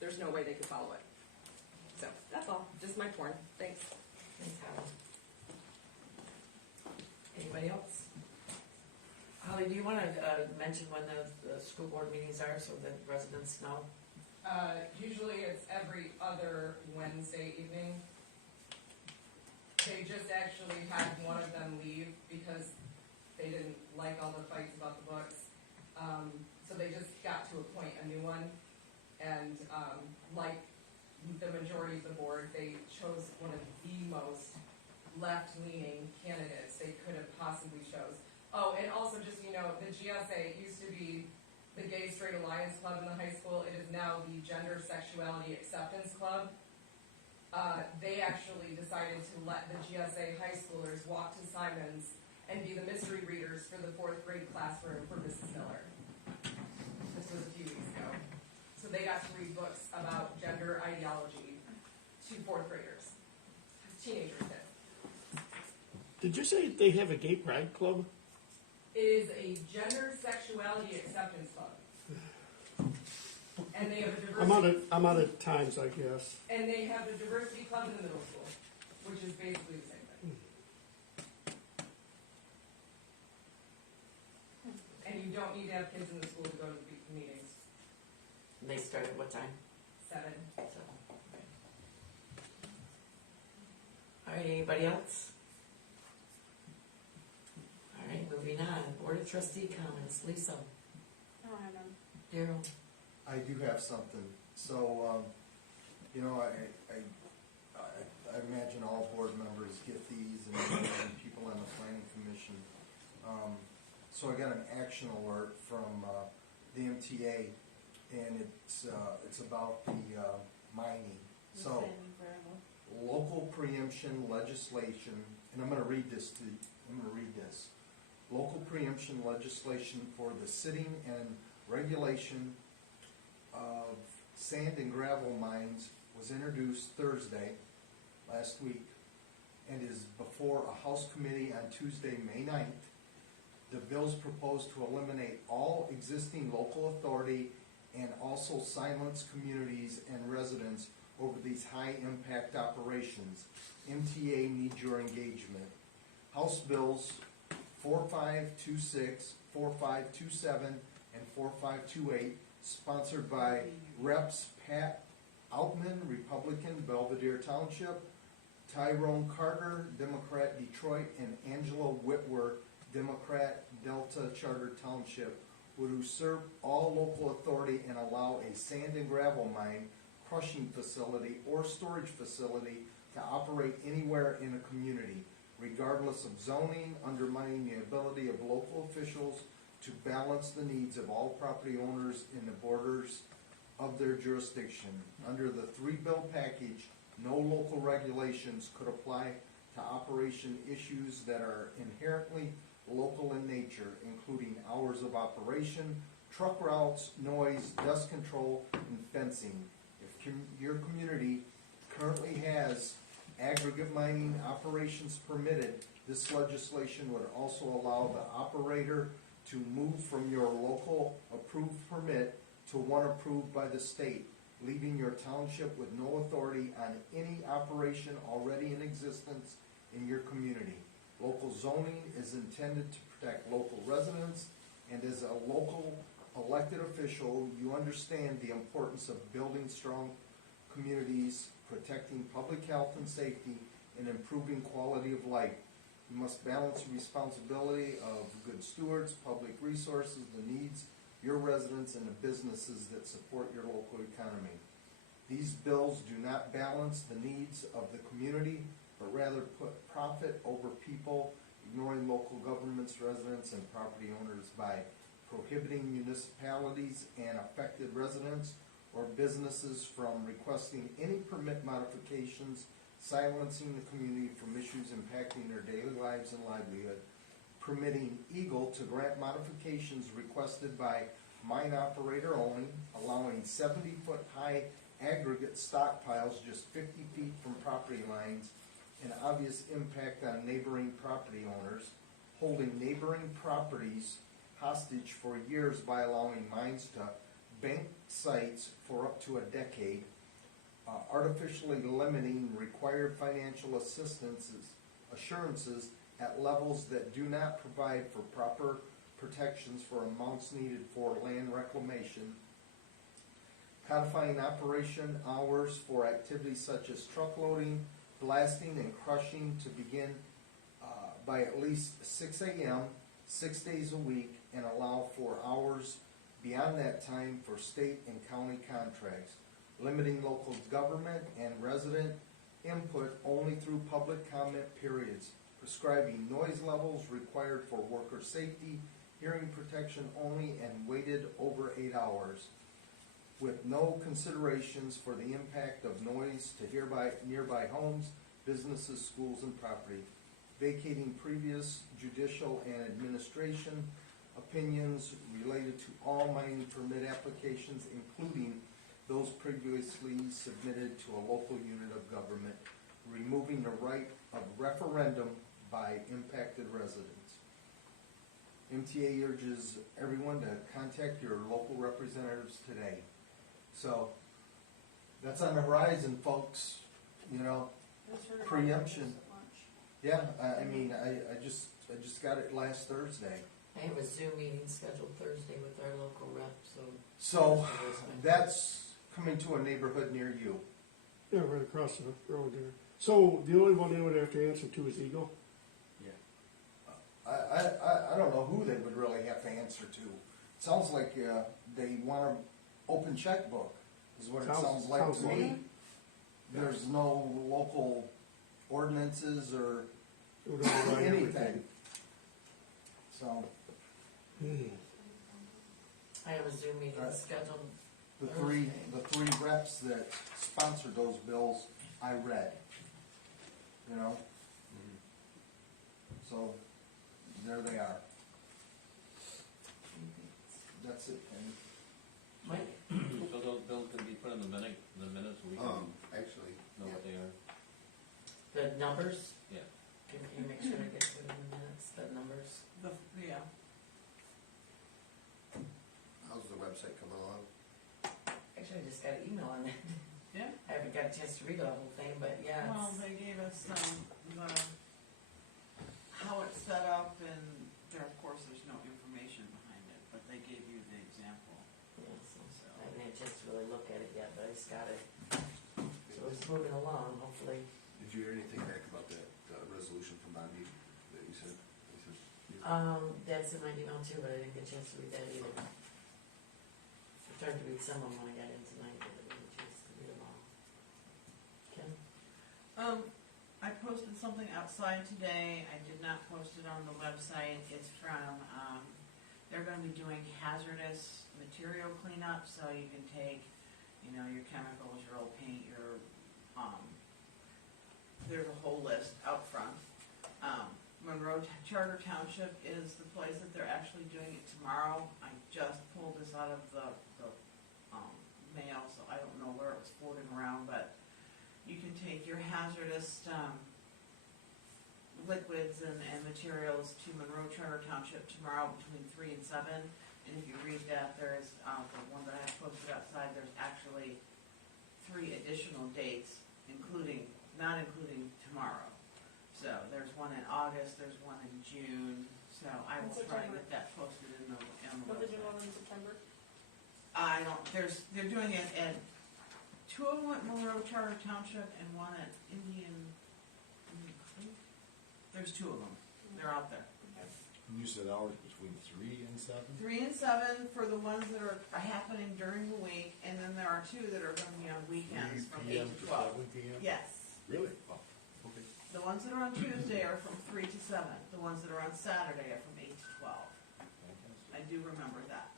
There's no way they could follow it. So that's all. Just my porn. Thanks. Thanks, Howard. Anybody else? Holly, do you want to mention when the school board meetings are so that residents know? Usually it's every other Wednesday evening. They just actually had one of them leave because they didn't like all the fights about the books. So they just got to appoint a new one. And like the majority of the board, they chose one of the most left-leaning candidates they could have possibly chose. Oh, and also just, you know, the GSA used to be the Gay Straight Alliance Club in the high school. It is now the Gender Sexuality Acceptance Club. They actually decided to let the GSA high schoolers walk to Simon's and be the mystery readers for the 4th grade classroom for Mrs. Miller. This was a few weeks ago. So they got to read books about gender ideology to 4th graders. Teenagers did. Did you say they have a gay pride club? It is a gender sexuality acceptance club. And they have a diversity. I'm out of times, I guess. And they have a diversity club in the middle school, which is basically the same thing. And you don't need to have kids in the school to go to the meetings. And they start at what time? 7. So, okay. All right, anybody else? All right, moving on. Board of Trustee comments. Lisa. I don't have none. Daryl. I do have something. So, you know, I imagine all board members get these and people on the planning commission. So I got an action alert from the MTA, and it's about the mining. So, local preemption legislation, and I'm going to read this. Local preemption legislation for the sitting and regulation of sand and gravel mines was introduced Thursday, last week, and is before a House committee on Tuesday, May 9th. The bills propose to eliminate all existing local authority and also silence communities and residents over these high-impact operations. MTA needs your engagement. House bills 4526, 4527, and 4528, sponsored by Reps Pat Altman, Republican, Belvedere Township, Tyrone Carter, Democrat, Detroit, and Angela Whitworth, Democrat, Delta Charter Township, would usurp all local authority and allow a sand and gravel mine, crushing facility, or storage facility to operate anywhere in a community, regardless of zoning, undermining the ability of local officials to balance the needs of all property owners in the borders of their jurisdiction. Under the 3-bill package, no local regulations could apply to operation issues that are inherently local in nature, including hours of operation, truck routes, noise, dust control, and fencing. If your community currently has aggregate mining operations permitted. This legislation would also allow the operator to move from your local approved permit to one approved by the state, leaving your township with no authority on any operation already in existence in your community. Local zoning is intended to protect local residents, and as a local elected official, you understand the importance of building strong communities, protecting public health and safety, and improving quality of life. You must balance the responsibility of good stewards, public resources, the needs, your residents, and the businesses that support your local economy. These bills do not balance the needs of the community, but rather put profit over people, ignoring local governments, residents, and property owners by prohibiting municipalities and affected residents or businesses from requesting any permit modifications, silencing the community from issues impacting their daily lives and livelihood, permitting Eagle to grant modifications requested by mine operator only, allowing 70-foot high aggregate stockpiles just 50 feet from property lines, an obvious impact on neighboring property owners, holding neighboring properties hostage for years by allowing mines to bank sites for up to a decade, artificially limiting required financial assurances at levels that do not provide for proper protections for amounts needed for land reclamation, codifying operation hours for activities such as truck loading, blasting, and crushing to begin by at least 6 a.m., 6 days a week, and allow for hours beyond that time for state and county contracts, limiting local government and resident input only through public comment periods, prescribing noise levels required for worker safety, hearing protection only, and weighted over 8 hours, with no considerations for the impact of noise to nearby homes, businesses, schools, and property, vacating previous judicial and administration opinions related to all mining permit applications, including those previously submitted to a local unit of government, removing the right of referendum by impacted residents. MTA urges everyone to contact your local representatives today. So, that's on the horizon, folks, you know, preemption. Yeah, I mean, I just got it last Thursday. I have a Zoom meeting scheduled Thursday with our local rep, so. So, that's coming to a neighborhood near you. Yeah, right across the road there. So the only one they would have to answer to is Eagle? Yeah. I don't know who they would really have to answer to. Sounds like they want an open checkbook, is what it sounds like to me. There's no local ordinances or anything. So, I have a Zoom meeting scheduled. the three reps that sponsored those bills, I read. You know? So, there they are. That's it, Penny. Mike? So those bills can be put in the minutes, so we can Actually, know what they are. The numbers? Yeah. Can you make sure I get to it in the minutes, the numbers? Yeah. how's the website coming along? Actually, I just got an email on that. Yeah. I haven't got a chance to read the whole thing, but yeah. Well, they gave us how it's set up, and there, of course, there's no information behind it, but they gave you the example. I haven't had a chance to really look at it yet, but I just got it. So it's moving along, hopefully. Did you hear anything back about that resolution from Bondi that you said? That's in my email too, but I didn't get a chance to read that either. I tried to read some of them when I got in tonight, but I didn't get a chance to read them all. Kim? I posted something outside today. I did not post it on the website. It's from, they're gonna be doing hazardous material cleanup, so you can take, you know, your chemicals, your old paint, your, there's a whole list out front. Monroe Charter Township is the place that they're actually doing it tomorrow. I just pulled this out of the mail, so I don't know where it was floating around, but you can take your hazardous, liquids and materials to Monroe Charter Township tomorrow between 3 and 7. And if you read that, there is, the one that I posted outside, there's actually 3 additional dates, not including tomorrow. So there's one in August, there's one in June, so I will try and get that posted in the What did you website. want in September? They're doing it at 2 of them at Monroe Charter Township and one at Indian Creek. There's 2 of them, they're out there. And you said hours between 3 and 7? 3 and 7 for the ones that are happening during the week, and then there are 2 that are gonna be on weekends from 8 to 12. 7 PM? Yes. Really? Oh, okay. The ones that are on Tuesday are from 3 to 7. The ones that are on Saturday are from 8 to 12. I do remember that.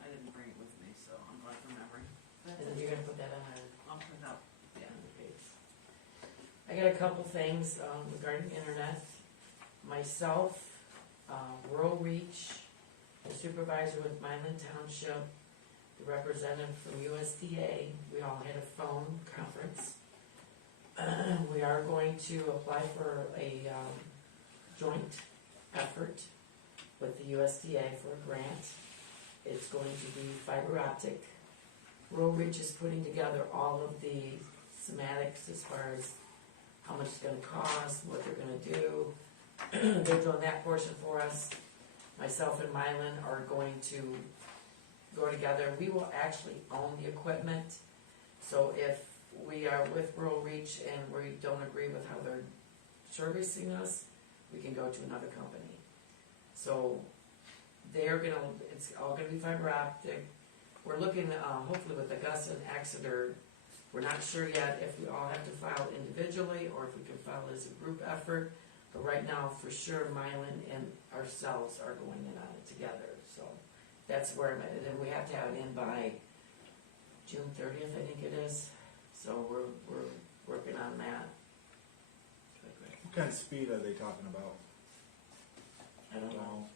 I didn't bring it with me, so I'm glad remembering. And then you're gonna put that on our, I'll put it up. Yeah. on the page. I got a couple things, regarding internet. Myself, Rural Reach, the supervisor with Milan Township, the representative from USDA, we all had a phone conference. We are going to apply for a joint effort with the USDA for a grant. It's going to be fiber optic. Rural Reach is putting together all of the schematics as far as how much it's gonna cost, what they're gonna do. They're doing that portion for us. Myself and Mylan are going to go together. We will actually own the equipment. So if we are with Rural Reach and we don't agree with how they're servicing us, we can go to another company. So it's all gonna be fiber optic. We're looking, hopefully with Augusta and Exeter, we're not sure yet if we all have to file individually or if we can file as a group effort. But right now, for sure, Mylan and ourselves are going in on it together, so that's where I'm at. And then we have to have it in by June 30th, I think it is. So we're working on that. What kind of speed are they talking about? I don't know.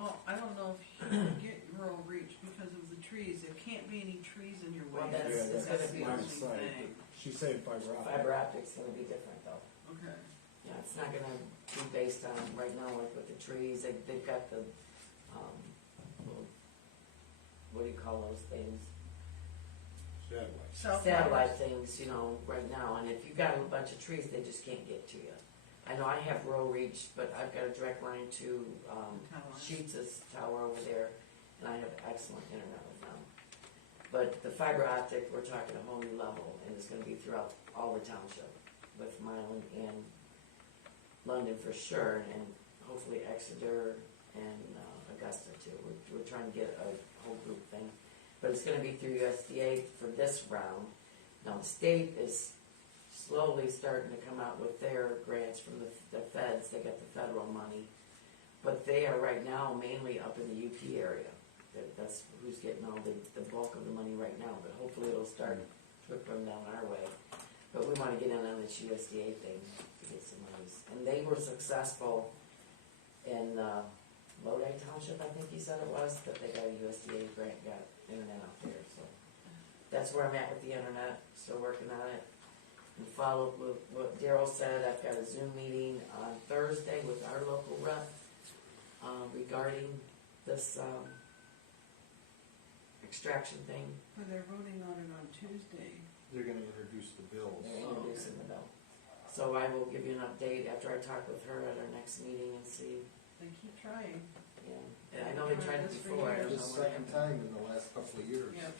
Oh, I don't know if you can get Rural Reach because of the trees. There can't be any trees in your way. Well, that's- Yeah, it's gonna be line the of only sight. thing. She's saying fiber optic. Fiber optic's gonna be different though. Okay. Yeah, it's not gonna be based on, right now, like with the trees, they've got the, little, what do you call those things? Satellite. Satellite things, right now, and if you've got a bunch of trees, they just can't get to you. I know I have Rural Reach, but I've got a direct line to, Sheets' tower over there, and I have excellent internet with them. But the fiber optic, we're talking a whole new level, and it's gonna be throughout all the township, with Milan and London for sure, and hopefully Exeter and Augusta too. We're trying to get a whole group thing, but it's gonna be through USDA for this round. Now, the state is slowly starting to come out with their grants from the feds. They got the federal money, but they are right now mainly up in the UP area. That's who's getting all the bulk of the money right now, but hopefully it'll start trickling down our way. But we wanna get in on this USDA thing to get some monies. And they were successful in, Lodi Township, I think he said it was, that they got a USDA grant, got internet out there, so. That's where I'm at with the internet, still working on it. And follow up with what Daryl said, I've got a Zoom meeting on Thursday with our local rep, regarding this, extraction thing. But they're voting on it on Tuesday. They're gonna introduce the bills. They're introducing the bill. So I will give you an update after I talk with her at our next meeting and see, They keep trying. and I know they tried it before, I don't The know what second happened. time in the last couple of years. Yep.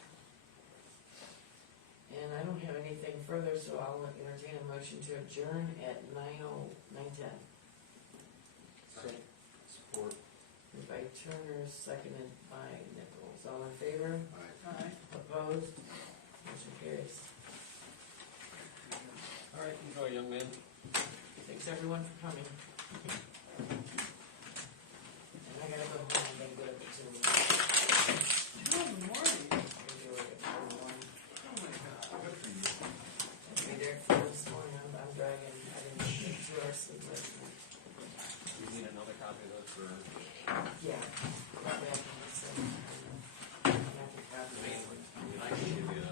And I don't have anything further, so I'll entertain a motion to adjourn at 9:10. Support. Moved by Turner, seconded by Nichols. All in favor? Aye. Opposed? Motion carries. All right, enjoy, young man. Thanks everyone for coming. And I gotta go home, I gotta get up at 2. 2 in the morning. Maybe we're at 1. Oh my God. I'll be there at 4 this morning, I'm dragging, I didn't get 2 hours sleep last night. You need another copy of this for Yeah. Probably I can just, I have to copy this. I can give you